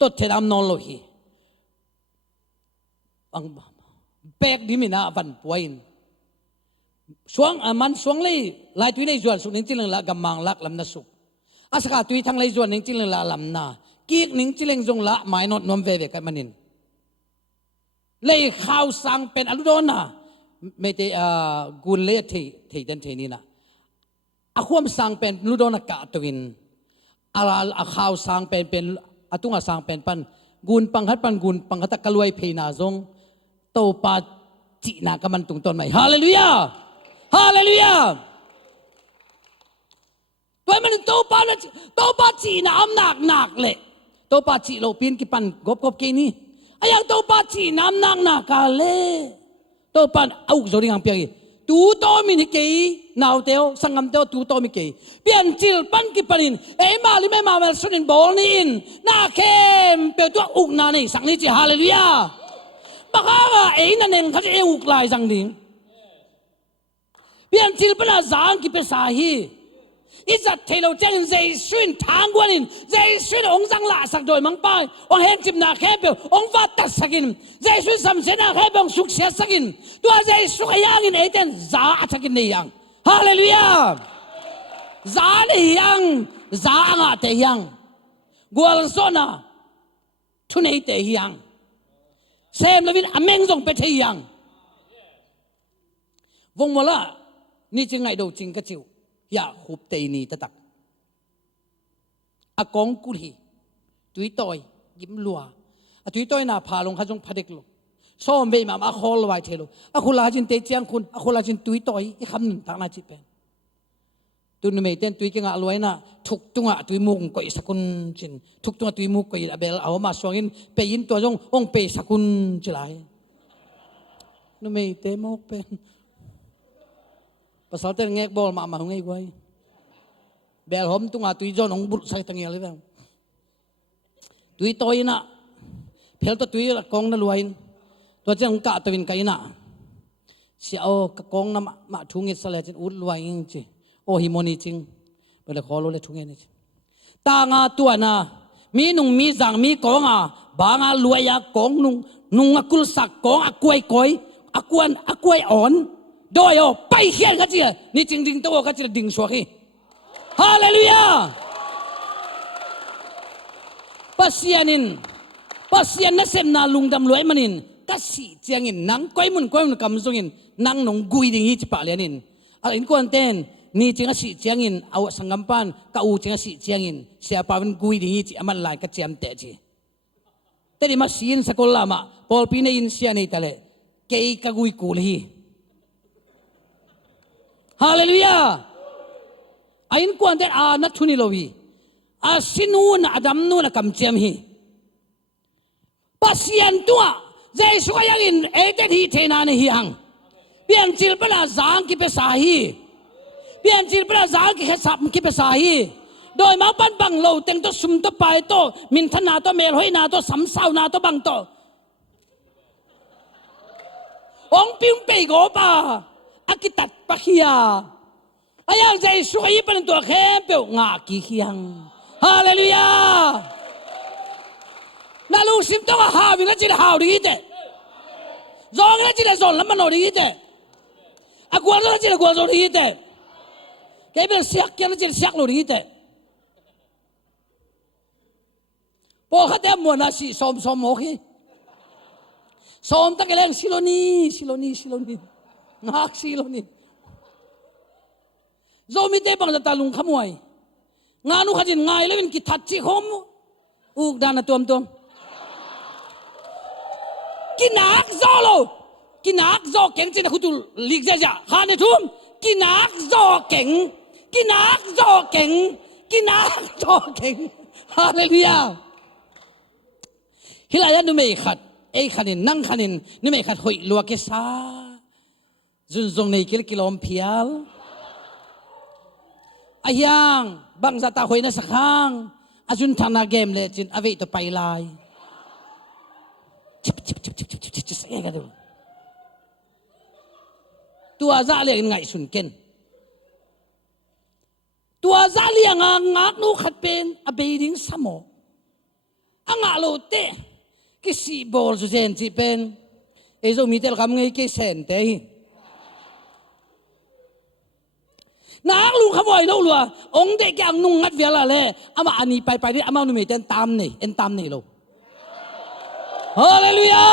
ตัวเทดามนอนโลหีอังเบกดิมินะวันป่วยสวงมันสวงเลยลายตุยในส่วนสุดหนึ่งจิเลงละกำมังลักลำนัสุกอาสกาตุยทั้งเลยส่วนหนึ่งจิเลงละลำนากีกหนึ่งจิเลงจงละหมายนอดนอมเวเวกันมันินเลยข่าวสั่งเป็นอรุโดนะไม่ได้กุลเลียที่เดินที่นี่นะอาควมสั่งเป็นอรุโดนะกะตวินอาข่าวสั่งเป็นอาตุงอาสั่งเป็นปันกุลปังคัดปันกุลปังคัดตะกลวยเพนาจงโตปาจีนากำมันตุงต้นใหม่ฮาเลลูยาฮาเลลูยาตัวมันโตปาจีนาอำนักเลยโตปาจีโลปีนกิปันกบเกนี่ไอ้ยังโตปาจีน้ำนักกาเลโตปันเอาจริงอังเปียกตูโตมินิเกยนาวเตียวสังกัมเตียวตูโตมิเกยเปลี่ยนจิลปันกิปันินเอ้มาลิไม่มาเวลสุนินบอลนินนาเข้มเปียวตัวอุกนานี่สังนี้จีฮาเลลูยาบักฮะเอ้นั่นเองเขาจะอุกลายสังดิ่งเปลี่ยนจิลปันอาจารย์กิเปสาฮีอีจัดเทโลเจงใจช่วยทางกว่านินใจช่วยองค์สังละสักโดยมังป้ายองเห็นจิมนาแค่เปียวองฟ้าตัดสักินใจช่วยสำเสนาแค่เปียวสุขเสียสักินตัวใจสุขยังอินเอเดนจ้าอัจฉริยะยังฮาเลลูยาจ้าเนี่ยยังจ้าอ่ะแต่ยังกวลสโนะทุนเอแต่ยังเซมลวินอเมงจงเป็นที่ยังวงมละนี่จึงไงดูจริงกระจิวอย่าหุบเตนีตะตักอากงกุลีตุยต่อยยิ้มลัวตุยต่อยน่าพาลงข้าจงพเด็กลงซ้อมไปมาขอลอยเทโลคุลาจินเตเจียงคุณคุลาจินตุยต่อยอีคำหนึ่งทางนาจิเป็นตุนเมย์เต้นตุยเก่งอรวยน่ะทุกตัวตุยมุงก็อีสกุลจินทุกตัวตุยมุงก็อีเบลเอามาสวงินเปยินตัวจงองเปสกุลจิไลนุเมย์เต้มอกเป็นภาษาเตงเงกบอลมาหงไงไว้เบลหอมตุงอาตุยจอนองบุษใส่ตั้งเงี้ยเลยแบบตุยต่อยน่ะเพลตัวตุยกองนั่นรวยตัวเจ้าองกะตวินไก่น่ะเสียเอากองน่ะมาทุ่งเงินสลายจนอุดรวยจริงโอ้ฮิโมนี่จริงเวลาขอรู้เลยทุ่งเงินนี่ตางาตัวน่ะมีนุ่งมีจังมีกองอ่ะบางอ่ะรวยอ่ะกองนุ่งอ่ะกุลสักกองอ่ะกล้วยก้อยอ่ะกล้วยอ่อนโดยเอาไปเขียนกันจีนี่จริงๆตัวกันจีดิ่งสวกีฮาเลลูยาปัสยานินนั่นเสมนาลุงดำรวยมันินกัสีเจียงินนังก้อยมุนกำซงินนังนงกุยดิ่งยี่จิปะเลียนินอะไรอินกวนเต้นนี่จริงกัสีเจียงินเอาสังกัมปันกับอูจริงกัสีเจียงินเสียปาวันกุยดิ่งยี่จิมันลายกัจเจียมเตจีแต่ดิมาซีนสกุลลามาพอลปีนอินเสียนี่ทะเลเกย์กักุยกูลีฮาเลลูยาอายินกวนเดอานัทชุนิโลวีอาสินูนอดัมนูนกำเจียมฮีปัสยันตัวใจสวยยังอินเอเดฮีเทนานฮีฮังเปียนจิลเปล่าจางกิเปสาฮีเปียนจิลเปล่าจางกิเขสับกิเปสาฮีโดยมาปันบังโลเต็งตัวสุมตัวไปตัวมินทนาตัวเมลหอยนาตัวสัมสาวนาตัวบังตัวองปิงเปโกปาอากิตัดปะเขียอายังใจสวยเป็นตัวแค่เปียวงากีเขียงฮาเลลูยานาลูกสิมตัวหาวิงแล้วจีนหาวดีเด้จองแล้วจีนจอนแล้วมันโนดีเด้อากวนแล้วจีนกวนโนดีเด้แกเป็นเสียกแล้วจีนเสียกโนดีเด้พอเขาเต็มหมดนะสิสมโอเคสมตั้งแต่แรงซิโลนีนักซิโลนีโจมิเตบังจะตาลุงขโมยงานุขจินง่ายเลยเป็นกิทัดจิคมอุกดานะตัวมกินักโจโลกินักโจเก่งจริงนะคุณตูลิกเจ้าฮานิทุมกินักโจเก่งฮาเลลูยาฮิลายันดูไม่ขัดไอ้ขันินนั่งขันินนี่ไม่ขัดหอยลัวเกษา จุนทรงในกิโลมเพียลอายังบางสัตว์หอยนัสข้างอาจุนทานาเกมเลยจินอเวตไปลายชิบเสียกันดูตัวซาเลียงไงสุนเกนตัวซาเลียงงักนูขัดเป็นอเบดิงสมออังอาโลเตกิสิบอลสุเซนจิเป็นเอโซมีเตลคำไงกิเซนเตนักลุงขโมยเราลัวองเด็กยังนุ่งงัดเวลาเลยอามาอันนี้ไปดิอามาหนุ่มเต็นตามนี่เอ็นตามนี่เราฮาเลลูยา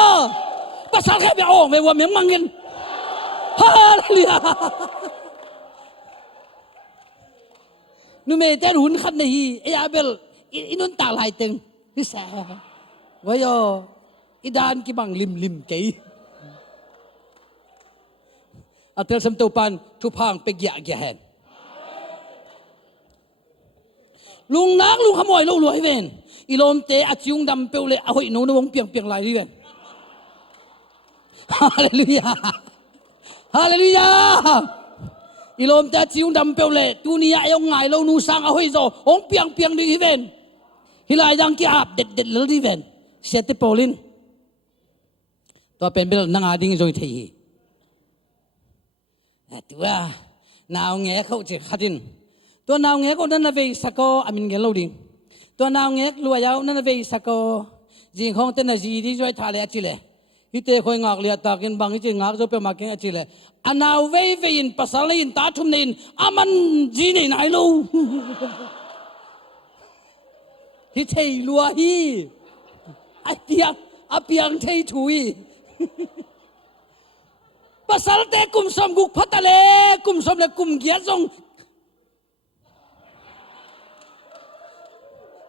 ภาษาแค่ไปออกไม่ว่าเมียงมังเงินฮาเลลูยาหนุ่มเต็นหุ่นขัดนี่เออาเบลอินุนตาลายตึงที่แสว่าโยอีดานกิบังลิมเกยอัตราสมตุปันทุพังเปกยะแกนลุงนักลุงขโมยเรารวยเว้นอีลมเตะอาจิงดำเปลวเลยเอาหนูนวงเปียงลายเรื่อนฮาเลลูยาฮาเลลูยาอีลมเตะอาจิงดำเปลวเลยตูนี้เอาไงเราหนูสังเอาให้โซ่องเปียงดีเว้นฮิลายดังกี้อาบเด็ดเลยดีเว้นเสียติโปลินตัวเป็นเบลนังอาดิ้งโจยทีตัวนาวเงี้ยเขาจะขัดินตัวนาวเงี้ยก็นั่นน่ะเวสกออามินเกลโลดิงตัวนาวเงี้ยรวยเอานั่นน่ะเวสกอจิงของเต้นน่ะจีดีจอยทาเลอจิเลฮิเตคอยงักเลียตากินบางจิงักจะเป็นมาเก่งอจิเลอันนาวเวอินภาษาลินตาทุ่มนินอามันจีนี่ไหนลูฮิเทลัวฮีไอเดียอาเปียงเทถุยภาษาเตะกุมสมกุกพัตเลกุมสมเลกุมเกียร์จง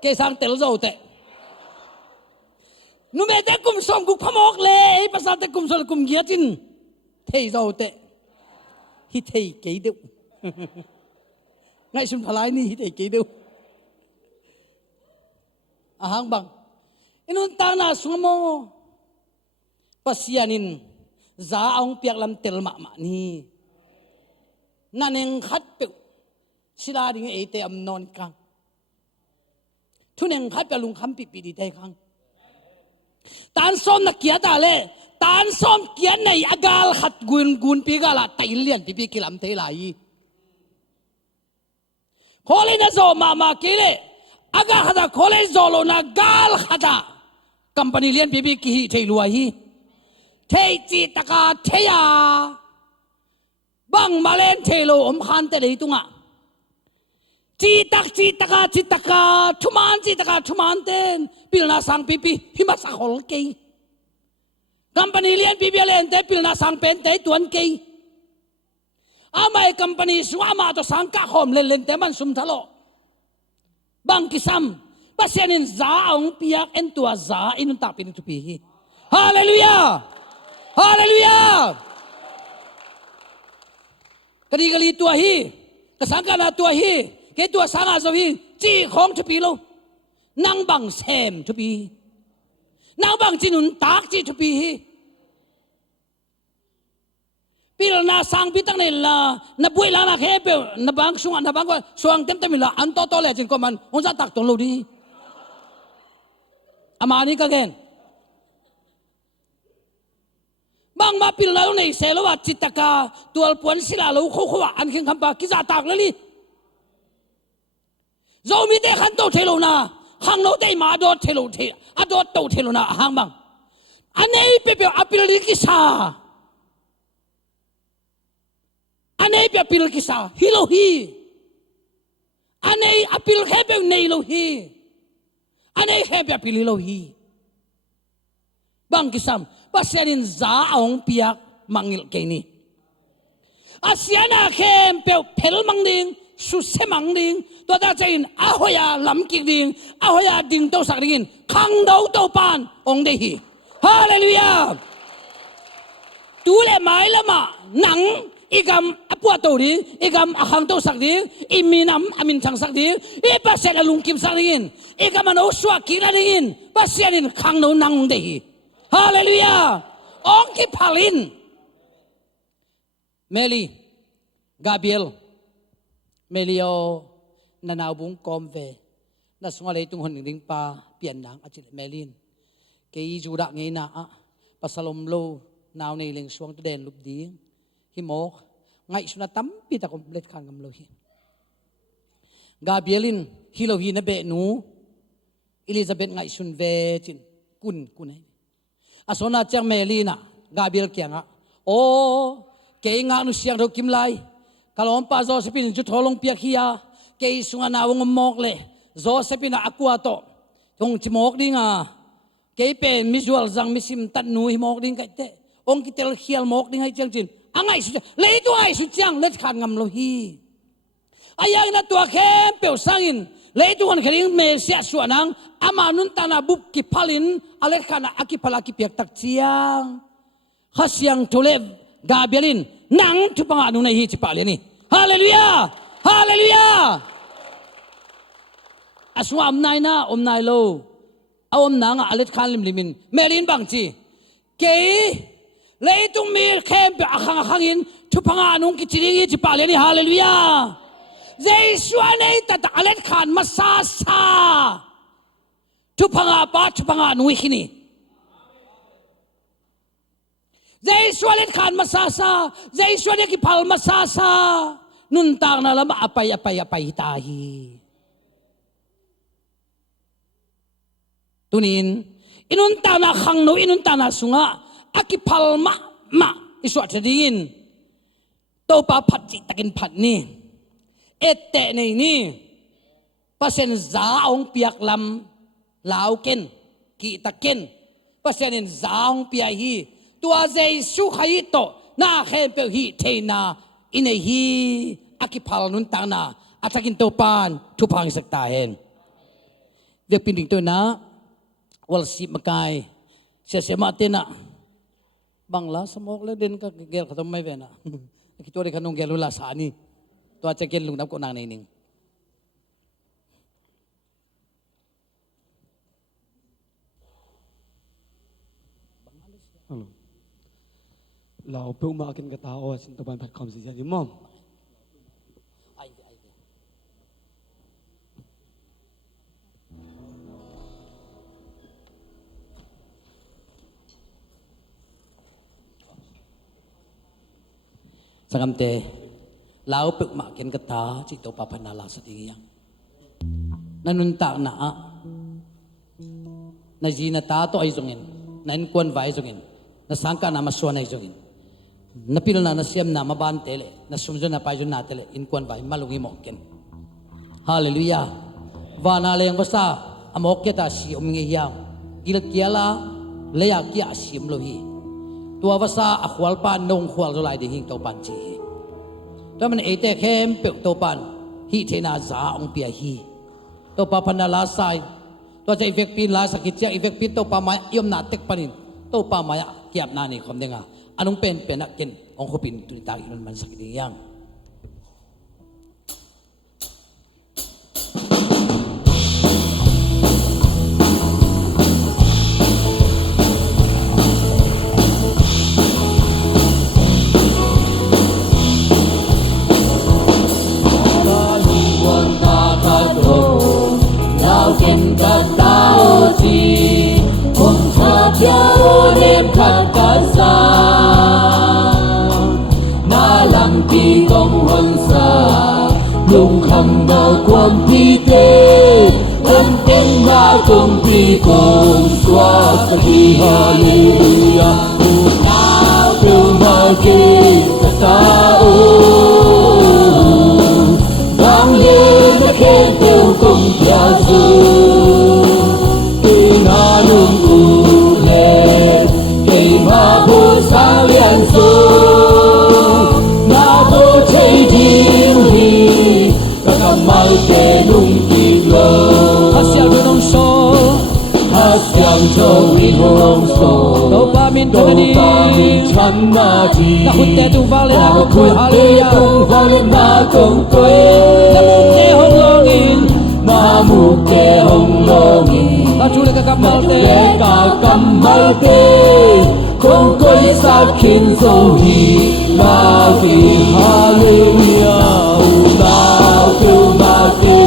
เกสังเตลโจเตนุ่มเตะกุมสมกุกพมอกเลยภาษาเตะกุมสมกุมเกียร์จินเทโจเตฮิเทเกยเดวไงสุนทรายนี่ฮิเทเกยเดวอาหางบังอินุนตานาสุงโมปัสยานินซาองเปียกลำเตลมานี่นั่นเองขัดเปิวศิลาดิ่งเอเตอมนอนกังทุนเองขัดเปิวลุงคำปีดีใจกังตานส้มนักเกียรติเลยตานส้มเกียรติในอากาศขัดกุนปีกาละไตเลียนปีกิลำเทลายโคลินโซมาเกเลอากาศขัดโคลินโซโลนากาลขัดกัมปานีเลียนปีกิฮิเทลัวฮีเทจิตกาเทียบังมาเลนเทโลอมขันเตเลยตุงะจิตกาทุมันจิตกาทุมันเตนพิลนาสังปีพิมาสักฮอลเกยกัมปานีเลียนปีเลนเตพิลนาสังเป็นเตตวนเกยอาไม่กัมปานีสวามาตัวสังกะหอมเล่นเตมันสุมทะโลบังกิซัมปัสยานินซาองเปียกเอ็นตัวซาอินุนตาปินตุปีฮาเลลูยาฮาเลลูยากะลีตัวฮีกะสังกะนาตัวฮีเกตัวสังอาโซฮีจีของทุปีโลนางบังเซมทุปีนางบังจินุนตากจีทุปีปีลนาสังปีตั้งเนี่ยละนับบุยลานาเขเปนับบังสวงนับบังก็สวงเต็มมิละอันโตเลยจินก็มันองค์ตักตรงโลดีอามานี่ก็เกนบางมาพิลนาในเซลว่าจิตตกาตัวปวนศิลาลูกเขาว่าอันเข่งคำปากิจาตากเลยเรามีแต่ขันโตเทโลนาขังโนได้มาโดดเทโลเทอโดดโตเทโลนาหางบังอันนี้เปียวอภิลิกิสาอันนี้เปียวอภิลิกิสาฮิโลฮีอันนี้อภิลิแค่เปียวเนโลฮีอันนี้แค่เปียวอภิลิโลฮีบางกิสามpasyanin za aong piak mangil kini asyana kem pe pel mangding su se mangding to da chain ahoya lamkik ding ahoya ding to sak dingin khang dau to pan ong de hi hallelujah tu le mai lama nang igam apua to ding igam akhang to sak ding iminam amin chang sak ding e pasyan alung kim sak dingin igam ano swa ki la dingin pasyanin khang no nang de hiฮาเลลูยาองค์ที่พาลิน เมลีกาเบรียลเมลีโอนานาบุงคอมเวน่าสงสัยตุงคนหนึ่งป้าเปลี่ยนนางอาจจะเมลินเกยจูดักไงนะปัสลมโลนาวในเลี้ยงสวงตัวเด่นลุบดีฮิโมกไงสุนัตตั้มปีตะกมเล็ดขันกำโลหิกาเบรียลินฮิโลฮีนเบนูอิลิซาเบธไงสุนเวจินกุนให้อาสนาจังเมลีน่ะกาเบรียลเกียงอ่ะโอ้เกยงานุเสียงเรากิมไลกาลอมปาโซสปินจุดทอลงเปียขียาเกยสุงานาวงมอกเลยโซสปินอักวาโตตรงจมอกดิ้งอ่ะเกยเป็นมิจูอัลจังมิซิมตัดนูฮิมอกดิ้งกันเตะองค์กิเตลเขียลมอกดิ้งให้จังจินอังไงสุดเลยตัวไงสุดจังเล็ดขันงำโลฮีอายังนัดตัวเข้มเปียวสังอินเลยตัวคนขิงเมเสียส่วนนังอามานุนตานาบุกกิพาลินอเล็ดขันอากิพลากิเปียกตักเจียงข้าเสียงทุเลฟกาเบลินนังทุปังอานุในฮีจิปาเลนี่ฮาเลลูยาฮาเลลูยาอาสวามนายนะอมนายโลเอาอมนางอเล็ดขันลิมินเมลินบังจีเกยเลยตุงมีเข้มเปียกขังอินทุปังอานุกิจิริฮีจิปาเลนี่ฮาเลลูยาเจสวานีตัดอเล็ดขันมาซาซาทุพังอาปาทุพังอานุยขินีเจสวาเล็ดขันมาซาซาเจสวานีกิพัลมาซาซานุนตางนาละมาอภัยตาฮีตุนินอินุนตานาขังโนอินุนตานาสุงะอากิพัลมาอิสวัสดินโตปาพัดจิตตะกินพัดนี่เอเตนี่ภาษาจาองเปียกลำลาวเกนกีตะเกนภาษาจาองเปียฮีตัวเจสุขัยโตน่าเข้มเปียฮีเทนาอินฮีอากิพาลนุนตานาอาทักินโตปานทุพังสักตาเห็นเด็กปินถึงตัวนะวัลสิมกายเสียเสียมาเตนะบังลาสมอกแล้วเดินก็เกลขตมไม่เป็นนะคิดตัวเด็กขนมเกลุลาสานีตัวจะเกลลุงนับก็นางในหนึ่งเราเพิ่งมากินกระตาโอสินตบันผัดคอมสิจันยิมอมสังคมเตเราเพิ่งมากินกระตาจิตโตปาพนาลาสติยังนั่นนุนตากหนาในจีนตาโตไอจงเงินนั่นกวนไว้จงเงินนั่นสังกัดนามาส่วนไอจงเงินนับพิลนานาเสียมนามาบานเตเลนัสมจนาไปจนาเตเลอินกวนไว้มาลุงอิมอกเกนฮาเลลูยาวานาเลงภาษาอมอกเกตาสีอมเงียงกิลเกียลาเลยากยาสีมโลฮีตัวภาษาอขวลปานนงขวลจุลายเดหิงโตปันจีตัวมันเอเตเข้มเปียกโตปันฮีเทนาจาองเปียฮีตัวปาพนาลาไซตัวจะอีเวกปีนลาสกิจจะอีเวกปีนตัวปามายอมนาเต็กปานินตัวปามายเกียบนานี่คำเด้งอ่ะอันนั้นเป็นนักเก็นองค์ปินตุนิตาอินมันสักดียังLung khăm đào quân thi tế Âm tên na cùng thi cùng Xoa sa thi hallelujah U nao tiêu ma kê ta sa u Vang lên na khen tiêu cùng tia du Kỳ na nung u lê Kỳ ma bu sa lian su Na bu chay diêu hi Mal ke nung ki lo Hasyang nung so Hasyang cho wi hong so Do pa min chan na di Na hunte tu vale na ko koi hallelujah Tung vale na kong koi Na mu ke hong longin Na mu ke hong longin Ta chu le ka kamal te Ka kamal te Ko nong coi sa khin zo hi ma ki hallelujah na kêu ma ki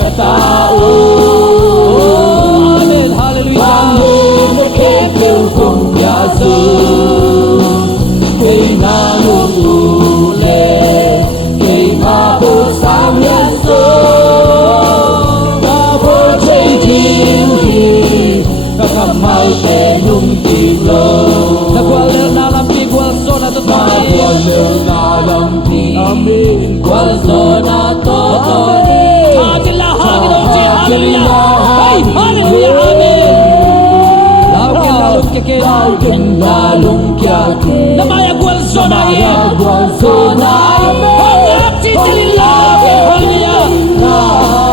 kata Amen. Hallelujah. Amen na ke kêu kong ya zu cây na nung u le cây ma bo sang yan so na bo chơi thiên hi ka kamal te nung ti lo Nagwal na lam pi gwal so na to na kwal na lam ti amen kwal so na to Hallelujah. Hallelujah. Hey, hallelujah. Amen. Lalong kike. lalong kya Namaya gwal so na ye. kwal so na Hongap si Jalila. Hallelujah.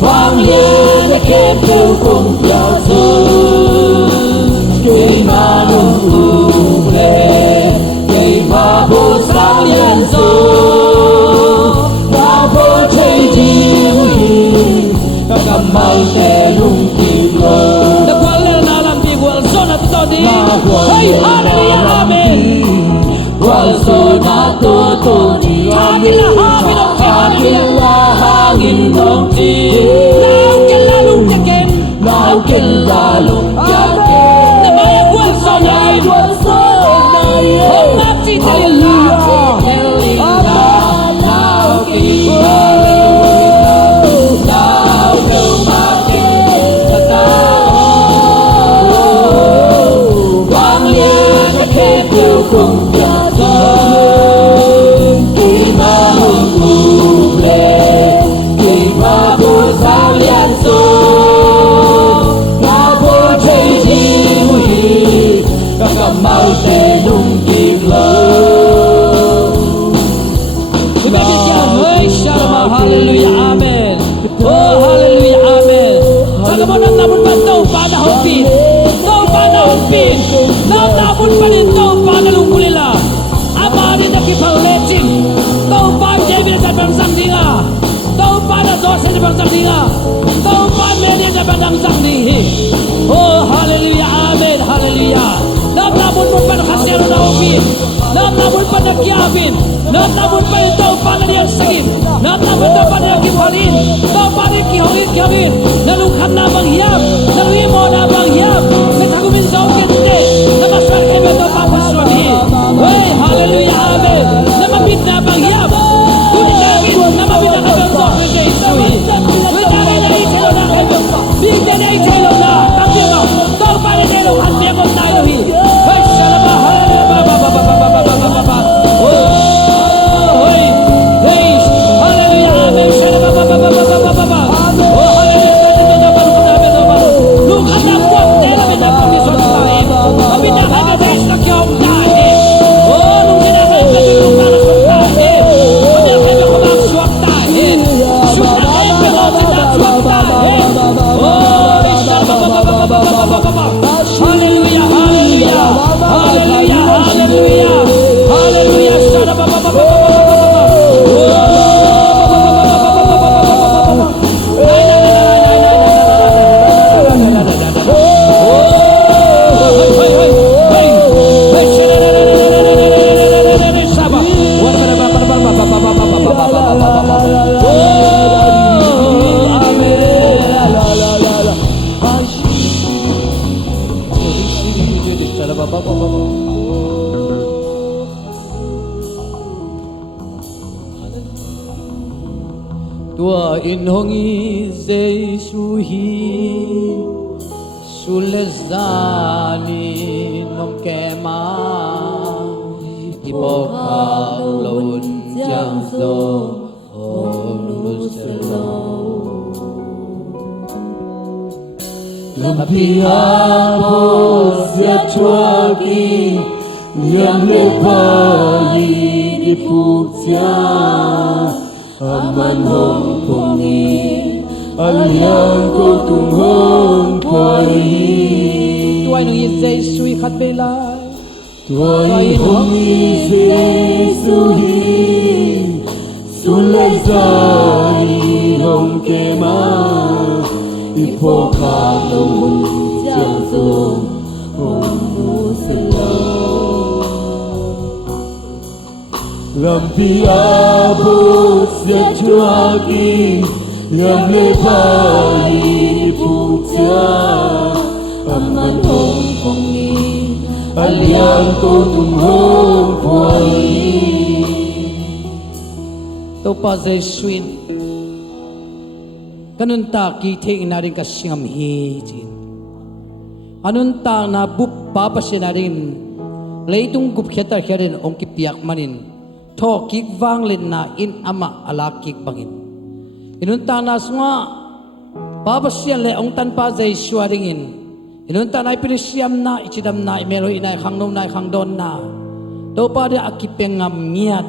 Vang Lian đã kém kêu cùng nhau dư cây ma nung u lệ cây ma vô sáng Lian dư và vô chơi chiêu hi các cầm mau tè lung tim lơ Nagwal na lam pi gwal so na to di. Hey, hallelujah. Amen. Wal so na to ni Hallelujah. Hallelujah. hangin nong ti Lalong kike. lao ken lalong kya Namaya gwal so na ye. Hongap si Jalila. cùng nhà khi mà hùng u lệ khi mà vô sao liên xô ngã vô chơi chiêu hi các cầm mau tê nung kim lơ Hallelujah. Amen. Oh, hallelujah. Amen. Saka mo nang nabot pa ito pa na humpin. Ito pa na humpin. Nabot pa rin ito pa na lungkulila. Ama rin na kipauletin. Ito pa David na bangsang dinga. Ito pa na Joseph na bangsang dinga. Ito pa Mary na bangsang dingi. Oh, hallelujah. Amen. Hallelujah. Nabot mo pa na kasero na humpin. Nabot pa na kiyabin. Nabot pa ito pa na niyang sagin. Nabot pa na kipalin. Ito pa na kihongin. Nalukhan na banghiyap. Naluimo na banghiyap. Natagumin sa ukente. Namaswar kayo ito papaswari. Hey, hallelujah, amen. Namabit na banghiyap. Kunin namin. Namabit na kayo sa ukente. Kunin na itilo na kayo. Bigyan na itilo na. Tapyo mo. Ito pa na itilo. At biyakot tayo. Hey, shalaba. Hallelujah, hallelujah, hallelujah, hallelujah, hallelujah. Tua in hongi Giêsu hi sulazani nong kema ibokang laun jang zo oluselo Lampia po sia chuaki liam lepali di puksia aman hong pongi aliang ko tung hong poi Tuay nang Giêsu khat bela. Tuay hong Giêsu hi sulay 在红给吗？一破卡都mun江中红木是楼。Lampi abu sejuaki yang lepari puja aman hong kong ni alian ko tung hong kwai to pa zai swin kanun ta ki the na rin ka singam hi jin anun ta na bup pa pa sina rin leitung gup kheta kherin ong ki piak manin tho kik wang len na in ama ala kik bangin inun ta na sunga baba sian le ong tan pa zai swaring in inun ta nai pilisiam na ichidam na imelo inai khangnom nai khangdon na to pa de akipengam miat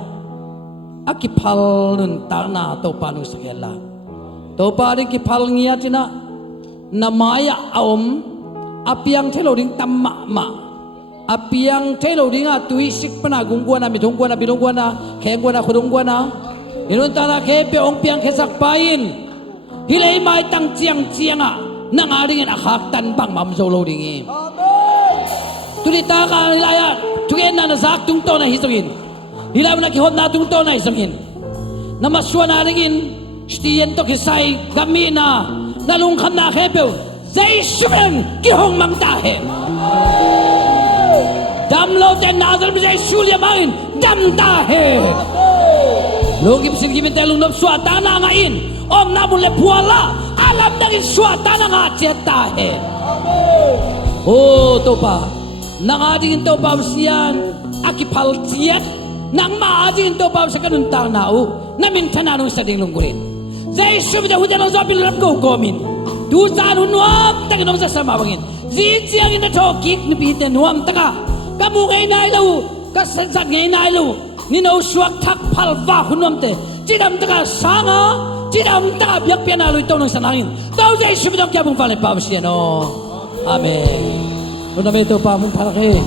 akipal nun ta na to pa nu sakela to pa de kipal ngiatina namaya aom apiang theloring tamma ma apiang telo dinga tuisik pana gungguana mitungguana bilungguana khengguana khudungguana inun tana khepe ong piang khesak pain hilei mai tang chiang chianga nanga ringin akhak tan bang mam zo lo ringi tuli ta ka hilaya tugen na sak tung to na hisongin hilai na khot na tung to na hisongin namaswa na ringin stien to kisai gamina nalung kham na khepe zai shubeng ki hong mang ta he dam lo ten nazar bizai shulia main dam ta he logim sin gimin telung nop suata na ngain om na mule puala alam dagin suata na nga cheta he oh topa nang ading topa sian akipal chiat nang ma ading topa sa kanun tang nau namin tananong sa ding lunggurin zai shubida hujan sa bilrap ko komin du zan unwam taginong sa samawangin zijiang ina tokik nubite nuam taka kamu ngay nailaw kasansan ngay nailaw ninaw suwak tak palva hunomte jidam taka sanga jidam taka biyak pianalo ito ng sanangin tao jay subidong kaya mong pala pawis yan o amen. Una ito pa mong palaki